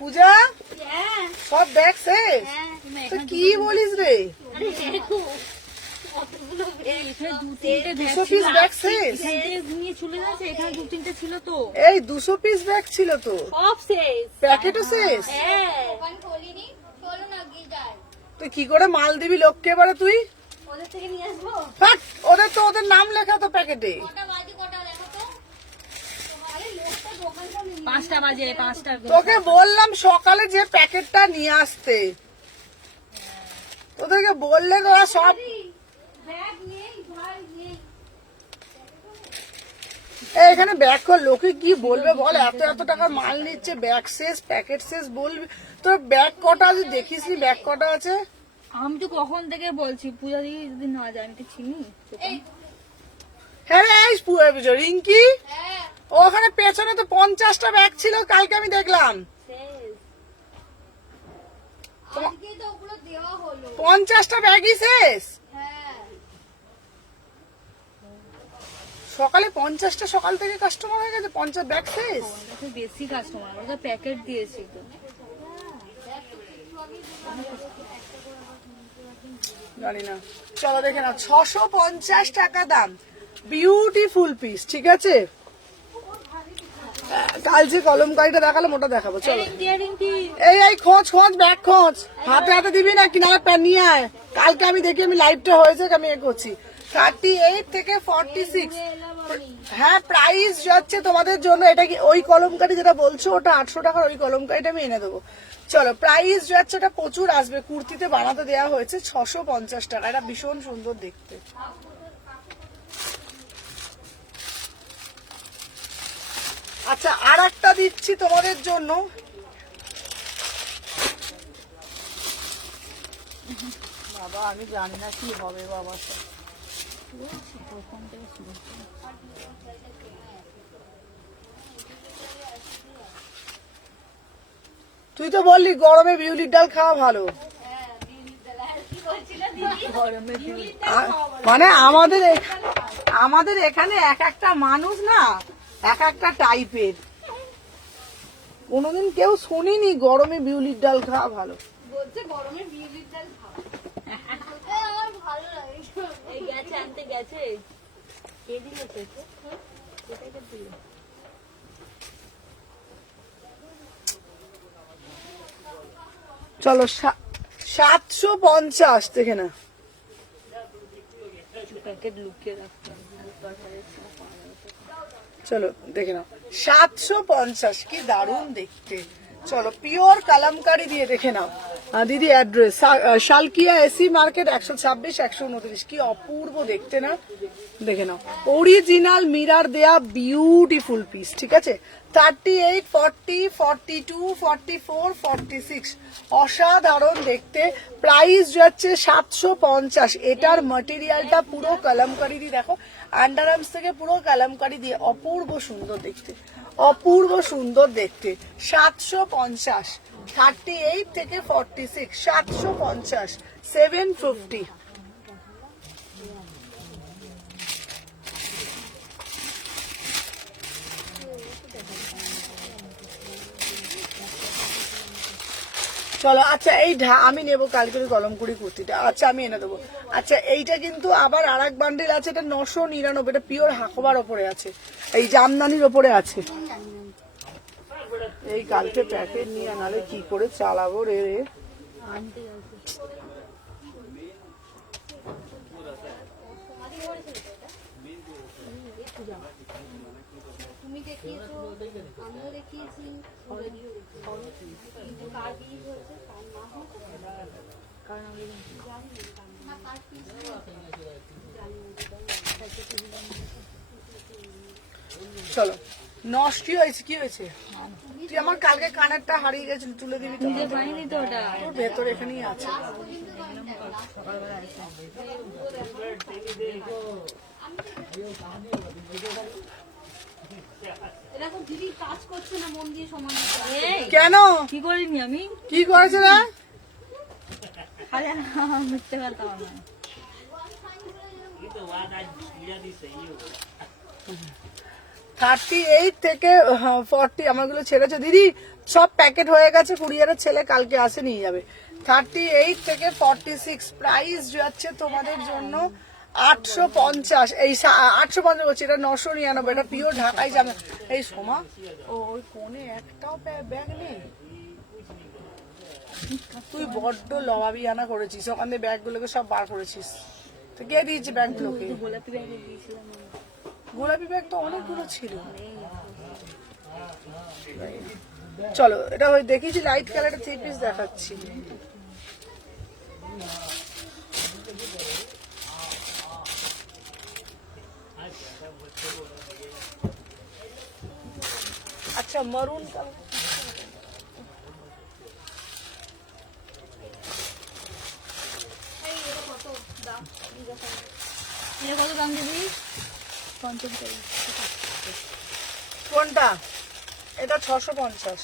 পূজা হ্যাঁ সব ব্যাগ শেষ হ্যাঁ তো কি বলিস রে? এই এখানে দু তিনটে 200 পিস ব্যাগ শেষ? এখান থেকে নিয়ে চলে গেছে, এখানে দু তিনটে ছিল তো। এই 200 পিস ব্যাগ ছিল তো, সব শেষ প্যাকেটও শেষ। হ্যাঁ দোকান খোলিনি, চলো না গিয়ে যাই। তুই কি করে মাল দিবি লোককে এবারে তুই? ওদের থেকে নিয়ে আসবো। হাট, ওদের তো ওদের নাম লেখা তো প্যাকেটে। কটা বাজে, কটা দেখো তো। আরে লোকটা দোকান খোলেনি। 5টা বাজে, 5টা। তোকে বললাম সকালে যে প্যাকেটটা নিয়ে আসতে, তোদেরকে বললে তোরা সব। ব্যাগ নেই ভাই, নেই। এখানে ব্যাগ কর, লোকে কি বলবে বল? এত এত টাকার মাল নিচ্ছে, ব্যাগ শেষ, প্যাকেট শেষ বলবি। তোর ব্যাগ কটা আছে দেখিস নি? ব্যাগ কটা আছে? আমি তো কখন থেকে বলছি পূজা দিদি যদি না যায়, আমি তো চিনি। হ্যাঁ রে, এই রিঙ্কি, ওখানে পেছনে তো 50টা ব্যাগ ছিল, কালকে আমি দেখলাম। আজকে তো ওগুলো দেওয়া হলো। 50টা ব্যাগই শেষ হ্যাঁ। সকালে। 50টা সকাল থেকে কাস্টমার হয়ে গেছে, 50 ব্যাগ শেষ। বেশি কাস্টমার, ওটা প্যাকেট দিয়েছি তো। জানি না, চলো দেখে নাও। 650 টাকা দাম, বিউটিফুল পিস, ঠিক আছে? কাল যে কলমকারিটা দেখালাম ওটা দেখাবো, চলো। এই এই খোঁজ খোঁজ, ব্যাগ খোঁজ, হাতে হাতে দিবি না, কিনারে প্যান নিয়ে আয়। কালকে আমি দেখি, আমি লাইভটা হয়েছে, আমি এ করছি। 38 থেকে 46। হ্যাঁ, প্রাইস যাচ্ছে তোমাদের জন্য। এটা কি ওই কলমকারি যেটা বলছো, ওটা 800 টাকার, ওই কলমকারিটা আমি এনে দেবো। চলো, প্রাইস যাচ্ছে, এটা প্রচুর আসবে, কুর্তিতে বানাতে দেওয়া হয়েছে 650 টাকা। এটা ভীষণ সুন্দর দেখতে। আচ্ছা, আর একটা দিচ্ছি তোমাদের জন্য। বাবা, আমি জানি না কি হবে বাবা। তুই তো বললি গরমে বিউলির ডাল খাওয়া ভালো। মানে আমাদের এখানে এক একটা মানুষ না এক একটা টাইপের। কোনোদিন কেউ শুনিনি গরমে বিউলির ডাল খাওয়া ভালো। বলছে গরমে বিউলির ডাল খাও। আমার ভালো লাগে। এই গেছে, আনতে গেছে। কে দিল তোকে? কোথায় দিল? চলো, 750 দেখে না। প্যাকেট লুকিয়ে রাখতে হবে। চলো দেখে নাও, 750, কি দারুণ দেখতে। চলো, পিওর কালামকারি দিয়ে দেখে নাও। দিদি অ্যাড্রেস শালকিয়া এসি মার্কেট, 126 129। কি অপূর্ব দেখতে না, দেখে নাও। অরিজিনাল মিরার দেয়া বিউটিফুল পিস, ঠিক আছে? 38, 40, 42, 44, 46, অসাধারণ দেখতে। প্রাইস যাচ্ছে 750। এটার ম্যাটেরিয়ালটা পুরো কালামকারি দিয়ে, দেখো আন্ডার আর্মস থেকে পুরো কালামকারি দিয়ে, অপূর্ব সুন্দর দেখতে, অপূর্ব সুন্দর দেখতে। 750, 38 থেকে 46, 750, 750। চলো, আচ্ছা এই আমি নেবো কালকে কলমকুড়ি কুর্তিটা। আচ্ছা, আমি এনে দেবো। আচ্ছা, এইটা কিন্তু আবার আর এক বান্ডিল আছে, এটা 999। এটা পিওর হাকোবার ওপরে আছে, এই জামদানির ওপরে আছে। এই কালকে প্যাকেট নিয়ে আনালে কি করে চালাবো রে রে। তুমি দেখিয়েছো, আমিও দেখিয়েছি, কিন্তু কার বিয়ে হয়েছে কার না হয়েছে না, কার কি চলো, নষ্ট হয়েছে, কি হয়েছে? তুই আমার কালকে কানেরটা হারিয়ে গেছিল, তুলে দিবি তো? পাইনি তো ওটা। তোর ভেতর এখানেই আছে। এরকম দিদি কাজ করছে না মন দিয়ে সমান। কেন? কি করিনি আমি? কি করেছে রে? আরে না, মিথ্যে কথা আমার। 38 থেকে 40 আমারগুলো ছেড়েছে দিদি। সব প্যাকেট হয়ে গেছে, কুরিয়ারের ছেলে কালকে আসে নিয়ে যাবে। 38 থেকে 46 প্রাইস যাচ্ছে তোমাদের জন্য 850। এই 850 বলছি, এটা 999, এটা পিওর ঢাকাই জামা। এই সোমা ওই কোণে একটাও ব্যাগ নেই, তুই বড্ড লবাবিয়ানা করেছিস, ওখান থেকে ব্যাগগুলোকে সব বার করেছিস। তো কে দিয়েছে ব্যাগগুলোকে? গোলাপি ব্যাগে দিয়েছিলাম আমি। গোলাপি ব্যাগ তো অনেকগুলো ছিল। চলো এটা ওই দেখিয়েছি লাইট কালারের 3 পিস দেখাচ্ছি। আচ্ছা মারুন কালার, এটা কত দাম দিবি? 50 টাকা। কোনটা? এটা 650।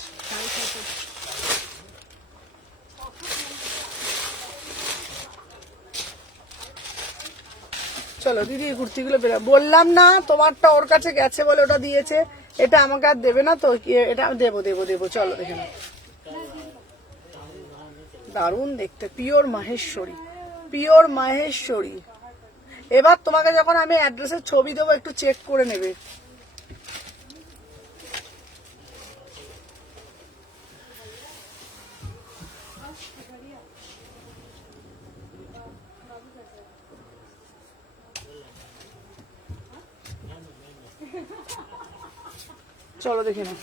চলো দিদি এই কুর্তিগুলো বেরো, বললাম না তোমারটা ওর কাছে গেছে বলে ওটা দিয়েছে, এটা আমাকে আর দেবে না তো, এটা দেবো দেবো দেবো। চলো দেখে নাও, দারুণ দেখতে, পিওর মাহেশ্বরী, পিওর মাহেশ্বরী। এবার তোমাকে যখন আমি অ্যাড্রেসের ছবি দেবো একটু চেক করে নেবে। চলো দেখে নাও,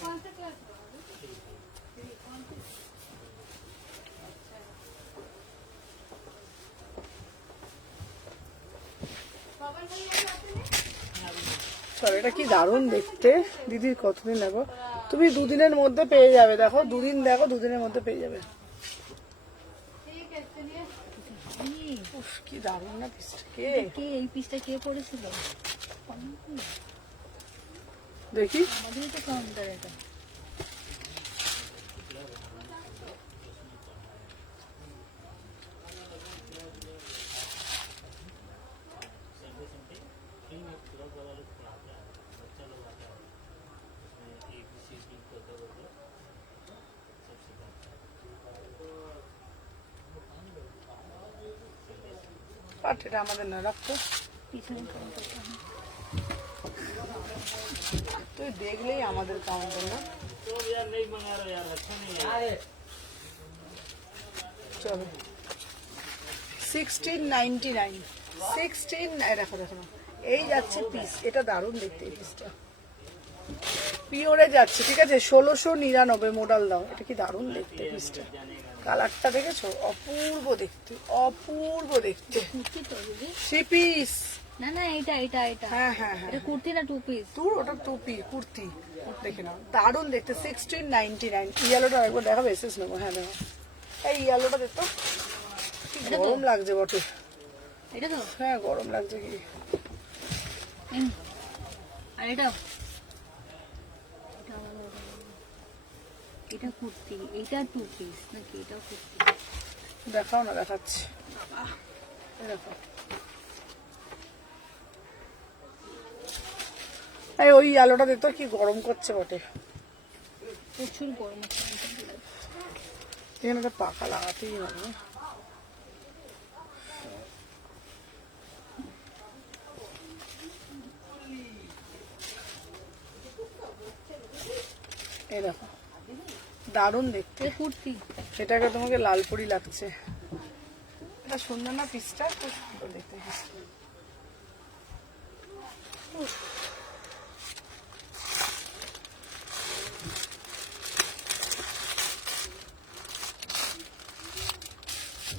চলো এটা কি দারুণ দেখতে। দিদির কতদিন লাগবে? তুমি 2 দিনের মধ্যে পেয়ে যাবে, দেখো 2 দিন, দেখো 2 দিনের মধ্যে পেয়ে যাবে। উফ, কি দারুণ না পিসটা। কে এই পিসটা কে করেছিল? দেখি, আমাদেরই তো কাউন্টার এটা। বাট এটা আমাদের না, রাখতো। পিছনে কাউন্টারটা। তুই দেখলেই আমাদের কাউন্টার না। চলো 1699, 16, দেখো দেখো না, এই যাচ্ছে পিস, এটা দারুণ দেখতে এই পিসটা, পিওরে যাচ্ছে, ঠিক আছে। 1699 মডেল দাও, এটা কি দারুণ দেখতে পিসটা, কালারটা দেখেছো, অপূর্ব দেখতে, অপূর্ব দেখতে। কুর্তি তো দিদি? 3 পিস। না না, এটা এটা এটা হ্যাঁ হ্যাঁ হ্যাঁ, এটা কুর্তি না 2 পিস? তোর ওটা টুপি কুর্তি, দেখে নাও দারুণ দেখতে, 1699। ইয়েলোটা একবার দেখাবে, এসেস নেবো। হ্যাঁ দেখো, এই ইয়েলোটা দেখতো, কি গরম লাগছে বটে। এটা তো? হ্যাঁ গরম লাগছে কি। আর এটা এটা কুর্তি, এটা 2 পিস নাকি? এটা কুর্তি। দেখাও না, দেখাচ্ছি, এই দেখো। এই ওই আলোটা দেখতো কি গরম করছে বটে, প্রচুর গরম আছে। এখানে একটা পাখা লাগাতেই হবে। এই দেখো দারুণ দেখতে কুর্তি। এটাকে তোমাকে লালপুরি লাগছে, এটা সুন্দর না পিসটা, খুব সুন্দর দেখতে পিসটা।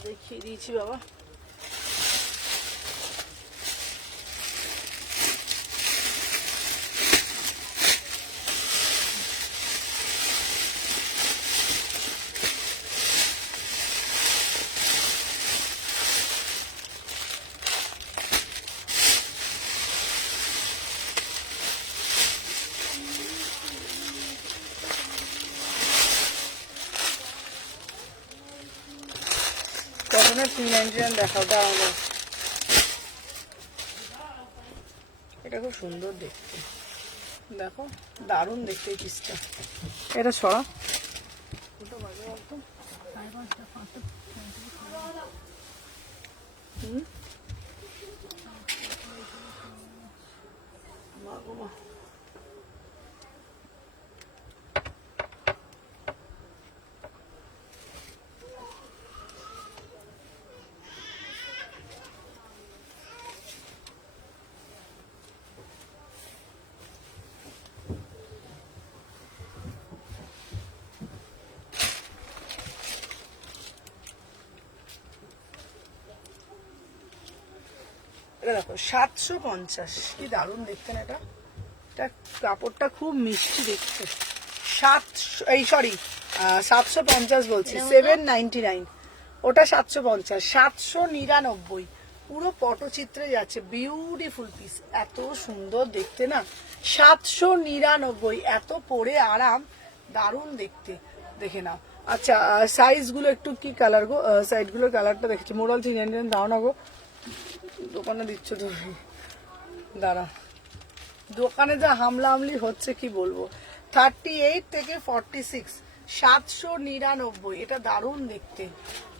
দেখিয়ে দিয়েছি বাবা। কটনের 399 দেখাও, দাঁড়ানো, এটা খুব সুন্দর দেখতে, দেখো দারুণ দেখতে এই পিসটা। এটা সরা, এটা দেখো 750, কি দারুণ দেখতে না এটা। এটা কাপড়টা খুব মিষ্টি দেখতে। 750 বলছি, 799, ওটা 750, 799, পুরো পটচিত্রে যাচ্ছে, বিউটিফুল পিস, এত সুন্দর দেখতে না। 799, এত পরে আরাম, দারুণ দেখতে, দেখে নাও। আচ্ছা সাইজ গুলো একটু কি কালার গো, সাইড গুলোর কালারটা দেখেছি। মোরাল 399 দাও না গো, দোকানে দিচ্ছ তুমি, দাঁড়া, দোকানে যা হামলা হামলি হচ্ছে কি বলবো। 38 থেকে 46, 799, এটা দারুণ দেখতে।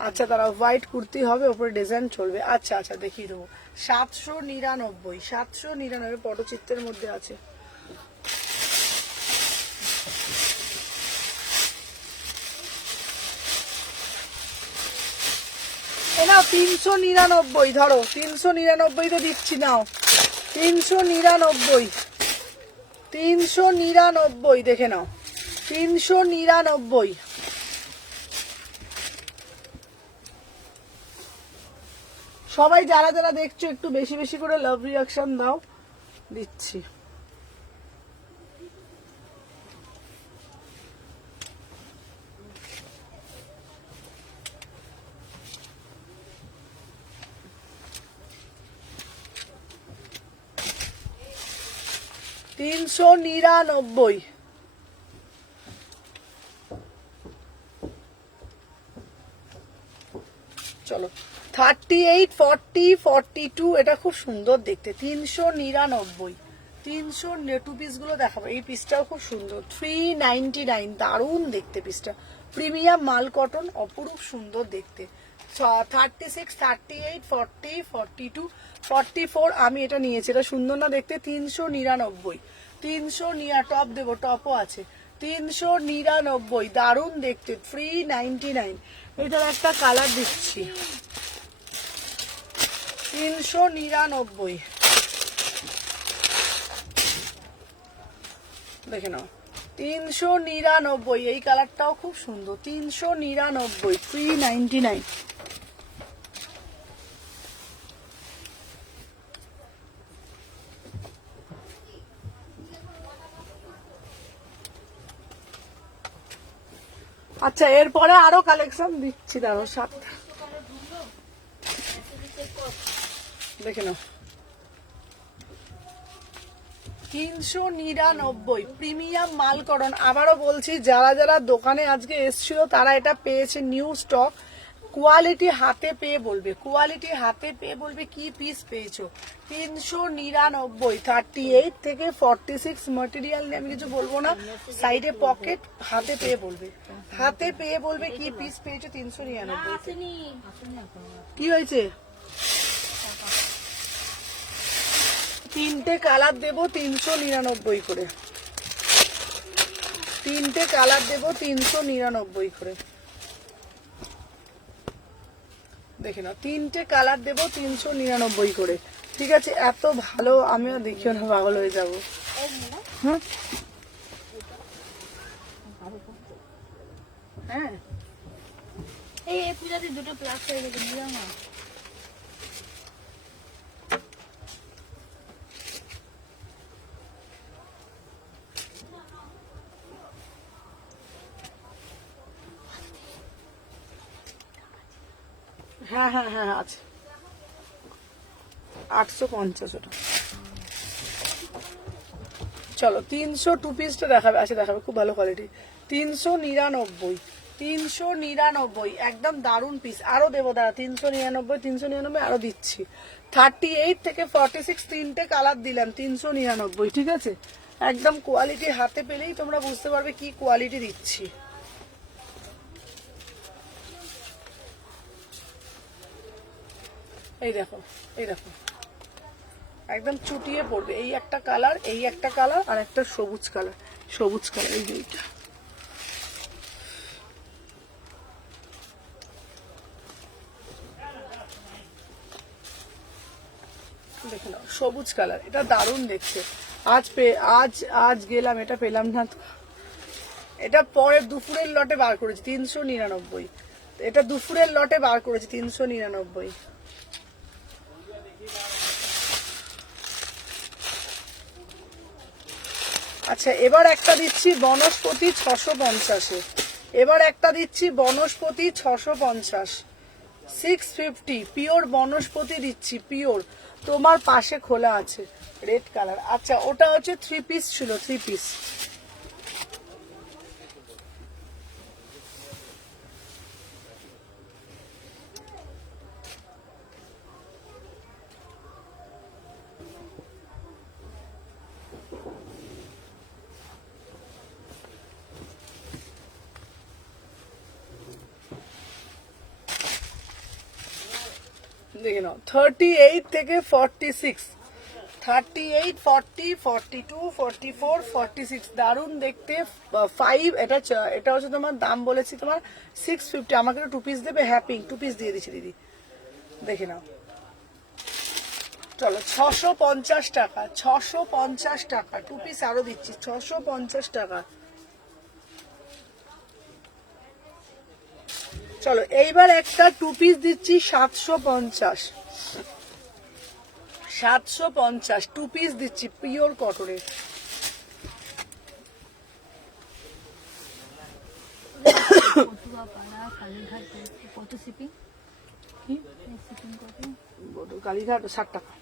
আচ্ছা তারা হোয়াইট কুর্তি হবে, ওপরে ডিজাইন চলবে। আচ্ছা আচ্ছা দেখিয়ে দেবো। 799, 799 পটচিত্রের মধ্যে আছে। নাও 399, ধরো 399 তো দিচ্ছি, নাও 399, 399, দেখে নাও 399। সবাই যারা যারা দেখছো একটু বেশি বেশি করে লাভ রিয়াকশন দাও, দিচ্ছি। $399। চলো 38, 40, 42, এটা খুব সুন্দর দেখতে। 399, 300 টু পিস গুলো দেখাবো। এই পিসটাও খুব সুন্দর, 399, দারুণ দেখতে পিসটা, প্রিমিয়াম মাল কটন, অপরূপ সুন্দর দেখতে। 36, 38, 40, 42, 44 আমি এটা নিয়েছি, এটা সুন্দর না দেখতে। 399, 300, টপ দেবো, টপও আছে। 399, দারুণ দেখতে, 399। এটার একটা কালার দিচ্ছি, 399, দেখে নাও 399, এই কালারটাও খুব সুন্দর। 399, 399। আচ্ছা এরপরে আরো কালেকশন দিচ্ছি, দাঁড়ো 7টা দেখে নাও। 399, প্রিমিয়াম মাল করন। আবারও বলছি, যারা যারা দোকানে আজকে এসছিল তারা এটা পেয়েছে নিউ স্টক। কোয়ালিটি হাতে পেয়ে বলবে, কোয়ালিটি হাতে পেয়ে বলবে কি পিস পেয়েছো। 399, 38 থেকে 46 মেটেরিয়াল নিয়ে আমি কিছু বলবো না, সাইডে পকেট, হাতে পেয়ে বলবে, হাতে পেয়ে বলবে কি পিস পেয়েছো। 399 কি হয়েছে, 3টে কালার দেবো 399 করে, 3টে কালার দেবো 399 করে, দেখে নাও 3টে কালার দেবো 399 করে, ঠিক আছে। এত ভালো, আমিও দেখিও না, পাগল হয়ে যাবো। হ্যাঁ হ্যাঁ, এই পূজাতে দুটো প্লাস হয়ে গেছে, বুঝলাম না। হ্যাঁ হ্যাঁ হ্যাঁ আছে, 850 ওটা। চলো 300 টু পিসটা দেখাবে, আচ্ছা দেখাবে, খুব ভালো কোয়ালিটি। 399, 399, একদম দারুণ পিস। আরো দেবো, দাঁড়া, 399, 399 আরো দিচ্ছি। 38 থেকে 46, 3টে কালার দিলাম, 399, ঠিক আছে। একদম কোয়ালিটি হাতে পেলেই তোমরা বুঝতে পারবে কি কোয়ালিটি দিচ্ছি। এই দেখো, এই দেখো, একদম চুটিয়ে পড়বে। এই একটা কালার, এই একটা কালার, আর একটা সবুজ কালার, সবুজ কালার, এই যে এইটা। দেখে নাও, সবুজ কালার, এটা দারুণ দেখছে। আজ গেলাম, এটা পেলাম না তো। এটা পরে দুপুরের লটে বার করেছি 399, এটা দুপুরের লটে বার করেছি 399। আচ্ছা, এবার একটা দিচ্ছি বনস্পতি 650-এ, এবার একটা দিচ্ছি বনস্পতি 650, 650 পিওর বনস্পতি দিচ্ছি, পিওর। তোমার পাশে খোলা আছে, রেড কালার। আচ্ছা, ওটা হচ্ছে 3 পিস ছিল, 3 পিস। দেখে নাও, 38 থেকে 46, 38, 40, 42, 44, 46, দারুণ দেখতে। 5, এটা হচ্ছে তোমার দাম বলেছি তোমার 650। আমাকে 2 পিস দেবে? হ্যাঁ, পিঙ্ক 2 পিস দিয়ে দিচ্ছি দিদি, দেখে নাও। চলো, 650 টাকা, 650 টাকা 2 পিস আরো দিচ্ছি, 650 টাকা। চলো, এইবার একটা 2 পিস দিচ্ছি 750, 750 2 পিস দিচ্ছি, পিওর কটনের। কত শিপিং? কালীঘাট 60 টাকা।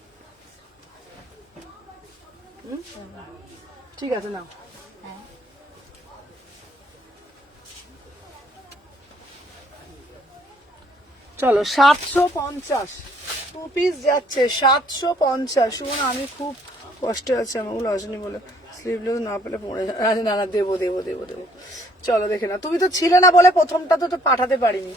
ঠিক আছে, নাও। হ্যাঁ, চলো, 750 2 পিস যাচ্ছে, 750। শুনুন, আমি খুব কষ্টে আছি, আমাগুলো আসেনি বলে স্লিভলেস না পেলে পড়ে যায়। আরে না না, দেবো দেবো দেবো দেবো। চলো, দেখে না, তুমি তো ছিলে না বলে প্রথমটা তো পাঠাতে পারিনি।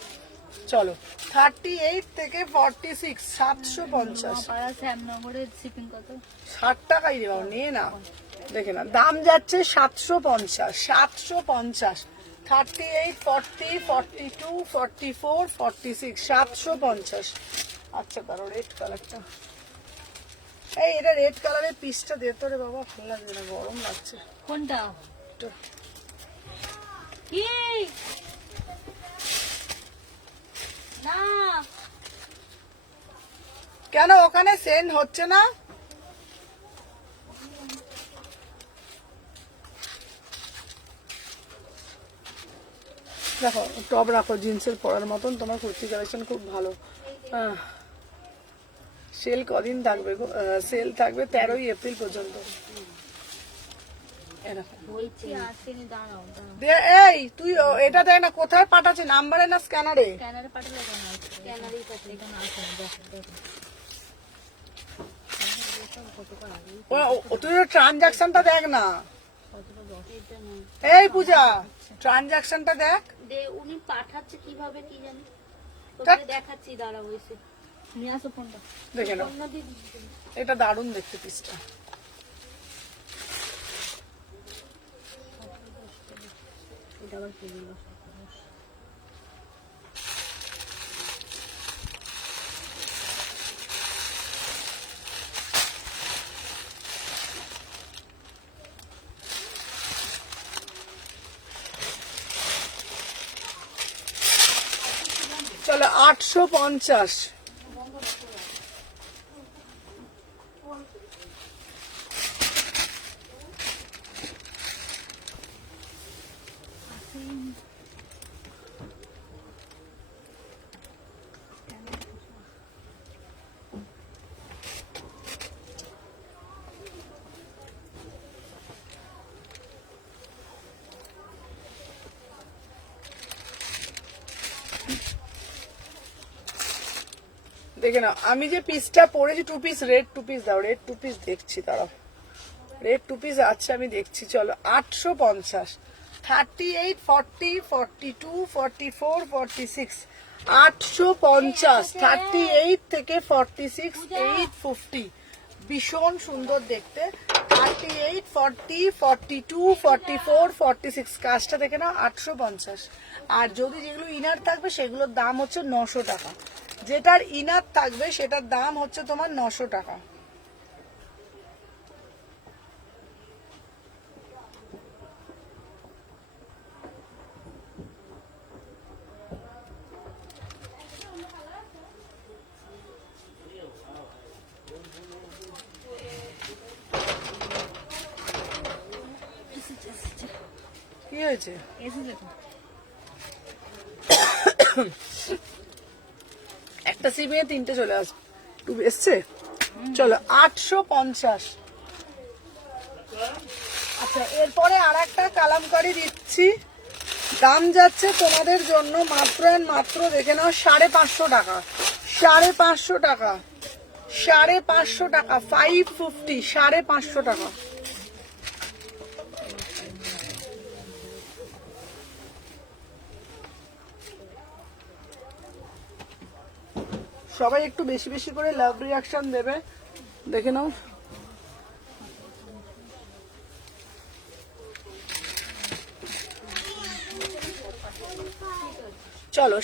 চলো, 38 থেকে 46, 750। শ্যামনগরের শিপিং কত? 60 টাকাই দেবো, নিয়ে না। দেখে না, দাম যাচ্ছে 750, 750, 38, 40, 42, 44, 46, 750। আচ্ছা, দাঁড়াও, রেড কালারটা, এই এটা রেড কালারের পিসটা দে তো রে বাবা, ভালো লাগবে না, গরম লাগছে। কোনটা? তো কি না, কেন ওখানে সেন্ড হচ্ছে না? দেখো, টপ রাখো, জিন্সের পরার মতন। তোমার কুর্তি কালেকশন খুব ভালো। সেল কদিন থাকবে গো? সেল থাকবে 13ই এপ্রিল পর্যন্ত। বলছি আসেনি, দাঁড়াও দাঁড়াও। এই তুই এটা দেখ না, কোথায় পাঠাচ্ছে, নাম্বারে না স্ক্যানারে? স্ক্যানারে পাঠালে কেন? স্ক্যানারেই পাঠালে কেন? আসেনি, দেখো দেখো। তুই ট্রানজাকশনটা দেখ না। এই পূজা, ট্রানজাকশনটা দেখ। উনি পাঠাচ্ছে কিভাবে কি জানি, ধ্যাৎ। দেখাচ্ছি, দাঁড়াও এসে নিয়ে আসো ফোনটা। দেখে নাও, এটা দারুণ দেখতে পিসটা। এটা আবার কি বলবো? চলো, 850। দেখে নাও, আমি যে পিসটা পরেছি 2 পিস, রেড 2 পিস দাও, রেড 2 পিস দেখছি, দাঁড়াও, রেড 2 পিস আছে, আমি দেখছি। চলো, 850, 38, 40, 42, 44, 46, 850, 38 থেকে 46, 850, ভীষণ সুন্দর দেখতে। 38, 40, 42, 44, 46, কাজটা দেখে না 850। আর যদি যেগুলো ইনার থাকবে সেগুলোর দাম হচ্ছে 900 টাকা। যেটার ইনার থাকবে সেটার দাম হচ্ছে তোমার 900 টাকা। কি হয়েছে? একটা সিমে 3টে চলে আসবে, এসছে। চলো 850। আচ্ছা, এরপরে আর একটা কালামকারি দিচ্ছি, দাম যাচ্ছে তোমাদের জন্য মাত্র মাত্র দেখে নাও 550 টাকা। 550 টাকা, 550 টাকা, 550, 550 টাকা। সবাই একটু বেশি বেশি করে লাভ রিয়াকশন দেবে, দেখে নাও। চলো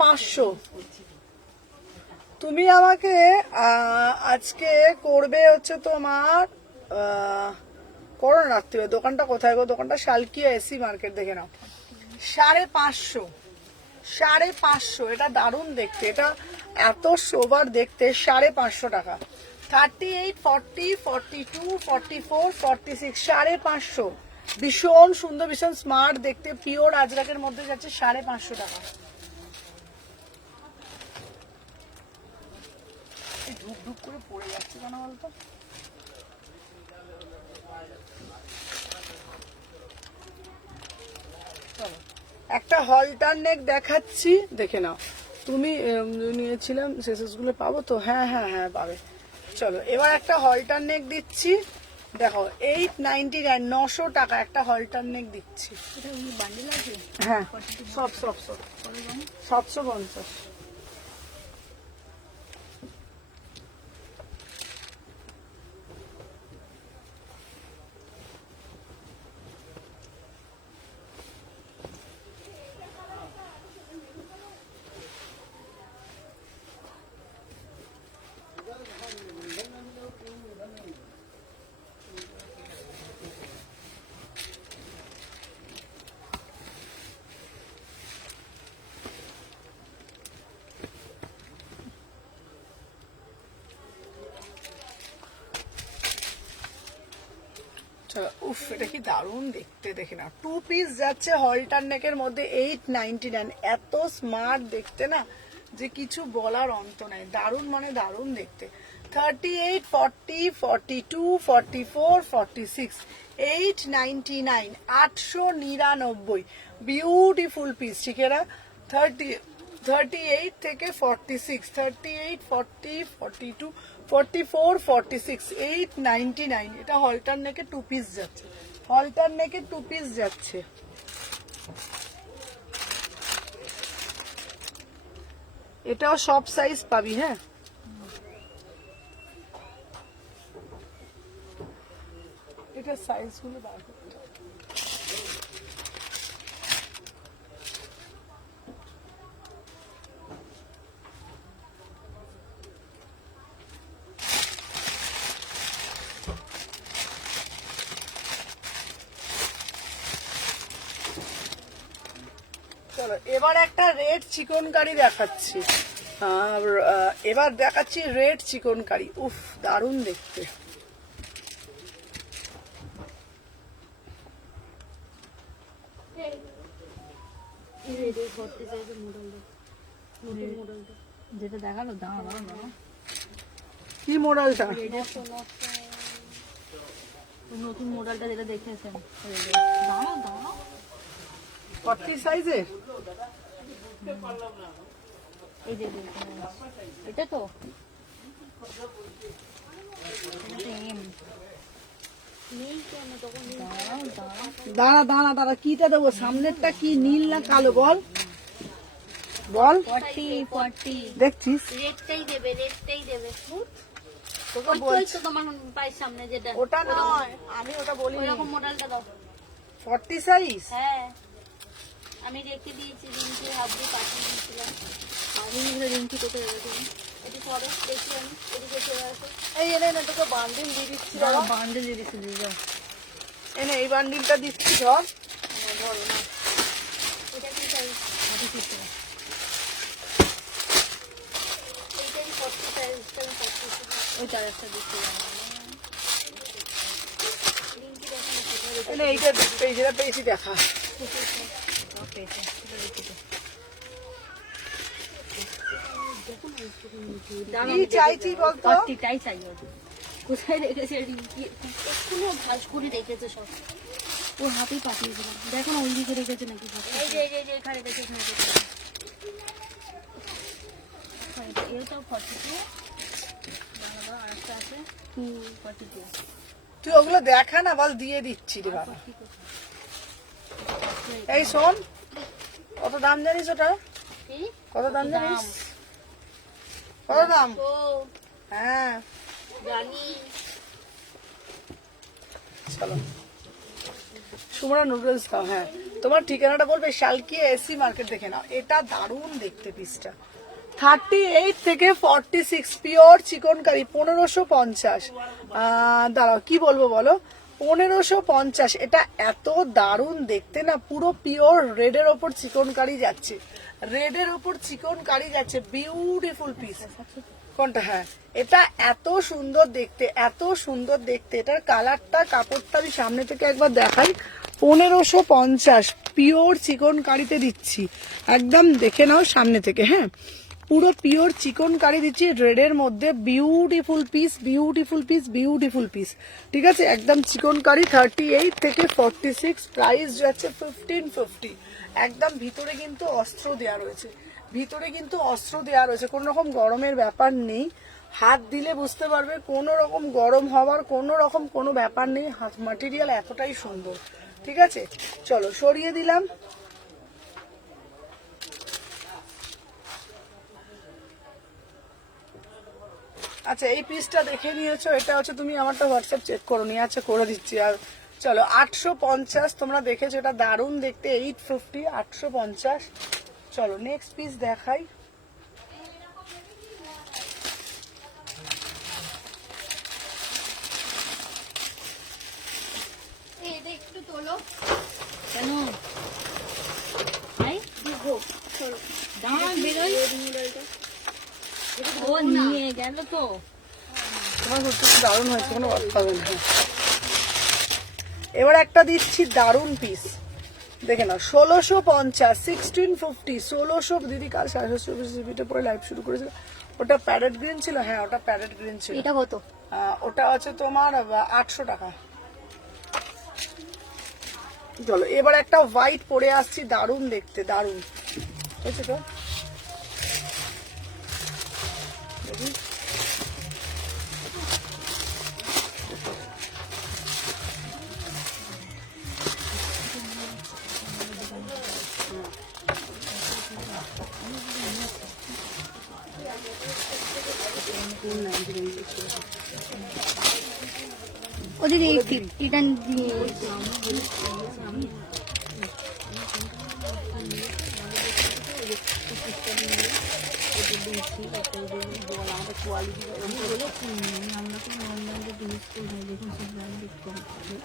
550। তুমি আমাকে আজকে করবে হচ্ছে তোমার করো না রাত্রিবে। দোকানটা কোথায় গো? দোকানটা শালকিয়া এসি মার্কেট, দেখে নাও। 550, 550। এটা দারুণ দেখতে, এটা এত সোবার দেখতে। 550 টাকা। 38, 40, 42, 44, 46, 550। ভীষণ সুন্দর, ভীষণ স্মার্ট দেখতে, পিওর আজরাকের মধ্যে যাচ্ছে 550 টাকা। ঢুক ঢুক করে পড়ে যাচ্ছে কেন বলতো? চলো একটা হলটার নেক দেখাচ্ছি, দেখে নাও। তুমি নিয়েছিলাম সেসেস গুলো পাবো তো? হ্যাঁ হ্যাঁ হ্যাঁ পাবে। চলো এবার একটা হলটার নেক দিচ্ছি, দেখো 899, 900 টাকা একটা হলটার নেক দিচ্ছি। হ্যাঁ সব 750। উফ, এটা কি দারুণ দেখতে, দেখে না। 2 পিস যাচ্ছে হলটার নেকের মধ্যে 899। এত স্মার্ট দেখতে না যে কিছু বলার অন্ত নাই। দারুণ মানে দারুণ দেখতে। 38, 40, 42, 44, 46, 899, 899। বিউটিফুল পিস, ঠিক আছে। 38 থেকে 46, 38, 40, 42, 44, 46, 899। এটা হলটার নেকে 2 পিস যাচ্ছে, হলটার নেকে 2 পিস যাচ্ছে। এটাও সব সাইজ পাবি। হ্যাঁ, এটা সাইজ গুলো বার করতে হবে। চলো এবার একটা রেড চিকন কারি দেখাচ্ছি। এবার দেখাচ্ছি রেড চিকন কারি। উফ, দারুণ দেখতে। যেটা দেখালো দাঁড়া, কি মডেলটা? নতুন মডেলটা যেটা দেখেছেন, দাঁড়া 40 সাইজের। এই যে এটা তো দাঁড়া দাঁড়া দাঁড়া, কিটা দেবো? সামনেরটা কি নীল না কালো বল? বল 40 দেখছিস রেডটাই দেবে তোকে ওই বলছি তো তোমার পায়ের সামনে যেটা ওটা নয়, আমি ওটা বলি ওরকম মডেলটা দাও 40 সাইজ। হ্যাঁ আমি রেখে দিয়েছি, রিঙ্কি হাত দিয়ে পাঠিয়ে দিয়েছিলাম। আমি রিঙ্কি কোথায় রেখে এটি পরে দেখি আমি এদিকে চলে আসো। এই এনে এনে তোকে বান্ডিল দিয়ে দিচ্ছি বাবা। বান্ডেল দিয়ে দিচ্ছি দিয়ে যাও। এনে এই বান্ডিলটা দিচ্ছি, ধর। ধরো না, এটা কি সাইজ? এইটাই 40 সাইজটা আমি পাঠিয়েছি। ওই চার্জটা দিচ্ছি রিঙ্কি দেখো কোথায় এনে এইটা পেয়েছি, পেয়েছি দেখা। কি চাইছি বলতো? টাই চাই ওর। কোথায় রেখেছে রিঙ্কি? এক্ষুনি ভাঁজ করে রেখেছে সব। ওর হাতেই পাঠিয়েছিলাম। দেখো না ওইদিকে রেখেছে নাকি। এই যে এখানে রেখেছে, এখানে রেখেছে। এটাও 42। বাবা আরেকটা আছে 42। তুই ওগুলো দেখা না, বল দিয়ে দিচ্ছি রে বাবা। এই শোন, কত দাম জানিস ওটা? কি? কত দাম জানিস? কত দাম? তো হ্যাঁ জানি। চলো সুমরা নুডলস খাও। হ্যাঁ, তোমার ঠিকানাটা বলবে শালকি এসি মার্কেট, দেখে নাও। এটা দারুণ দেখতে পিসটা। 38 থেকে 46 পিওর চিকন কারি, 1550। দাঁড়াও কি বলবো বলো, 1550। এটা এত দারুণ দেখতে না, পুরো পিওর রেডের ওপর চিকন কারি যাচ্ছে, রেডের ওপর চিকন কারি যাচ্ছে, বিউটিফুল পিস। কোনটা? হ্যাঁ, এটা এত সুন্দর দেখতে, এত সুন্দর দেখতে। এটার কালারটা, কাপড়টা আমি সামনে থেকে একবার দেখাই। 1550 পিওর চিকন কারিতে দিচ্ছি, একদম দেখে নাও সামনে থেকে। হ্যাঁ, পুরো পিওর চিকন কারি দিচ্ছি রেডের মধ্যে, beautiful piece, beautiful piece, beautiful piece. ঠিক আছে, একদম চিকন কারি। 38 থেকে 46, প্রাইস যাচ্ছে 1550। একদম ভিতরে কিন্তু অস্ত্র দেওয়া রয়েছে, ভিতরে কিন্তু অস্ত্র দেওয়া রয়েছে, কোনো রকম গরমের ব্যাপার নেই। হাত দিলে বুঝতে পারবে কোনো রকম গরম হওয়ার কোনো রকম কোনো ব্যাপার নেই। ম্যাটেরিয়াল এতটাই সুন্দর। ঠিক আছে, চলো সরিয়ে দিলাম। আচ্ছা, এই পিসটা দেখে নিয়েছো, এটা হচ্ছে, তুমি আমারটা হোয়াটসঅ্যাপ চেক করো নি। আচ্ছা, করে দিচ্ছি। আর চলো 850 তোমরা দেখেছো, এটা দারুণ দেখতে। 850, 850। চলো নেক্সট পিস দেখাই। এটা একটু তোলো। কেন? ভাই দাঁড়ান বেরোই। ও নিয়ে গেল তো। তোমার সত্যি খুব দারুণ হয়েছে, কোনো কথা হবে না। এবার একটা দিচ্ছি দারুণ পিস, দেখে নাও। 1650, 1650, 1600। দিদি কাল 750 পরে লাইভ শুরু করেছিল। ওটা প্যারেট গ্রিন ছিল। হ্যাঁ, ওটা প্যারেট গ্রিন ছিল। এটা কত? ওটা আছে তোমার 800 টাকা। চলো এবার একটা হোয়াইট পরে আসছি, দারুণ দেখতে, দারুণ হয়েছে তো। দেখি। ওদের এই ফিফটিটা দিয়ে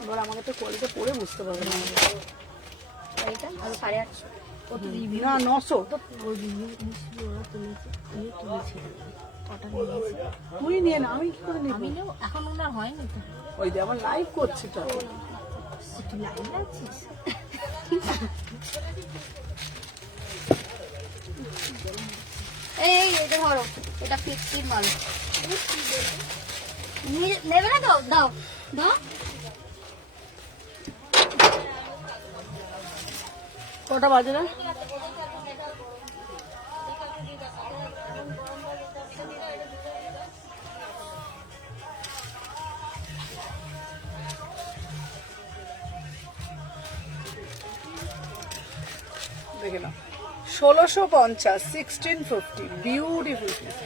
এবার আমাকে তো কোয়ালিটি পরে বুঝতে পারবে না। আর 850 না 900 তুই নিয়ে না, আমি কি করে নিব? এখন ওনার হয়নি তো। ওই যে আমার লাইভ করছি তো। এই এটা ধরো, এটা 50 মাল নেবে না তো? দাও দাও। কটা বাজে না? দেখে নাও, 1650, 1650, beautiful piece.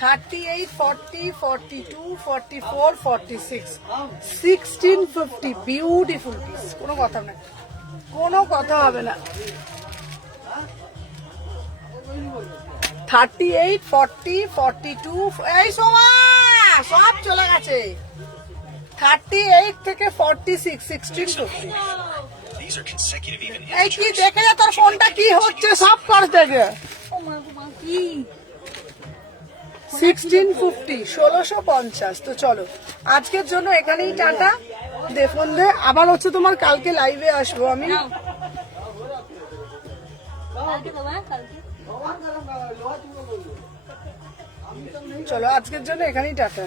38, 40, 42, 44, 46, 1650, beautiful piece. কোনো কথা না, কোনো কথা হবে না। 38, 40, 42, এই সোমা সব চলে গেছে। 38 থেকে 46, 1650। These are consecutive even এই কি দেখে যা তোর ফোনটা কি হচ্ছে সব কর থেকে। ও মা গো মা কি 1650, 1650। তো চলো আজকের জন্য এখানেই টাটা, দে ফোন দে। আবার হচ্ছে তোমার কালকে লাইভে আসবো আমি। নাও কালকে দেবো, হ্যাঁ কালকে। চলো আজকের জন্য এখানেই টাটা।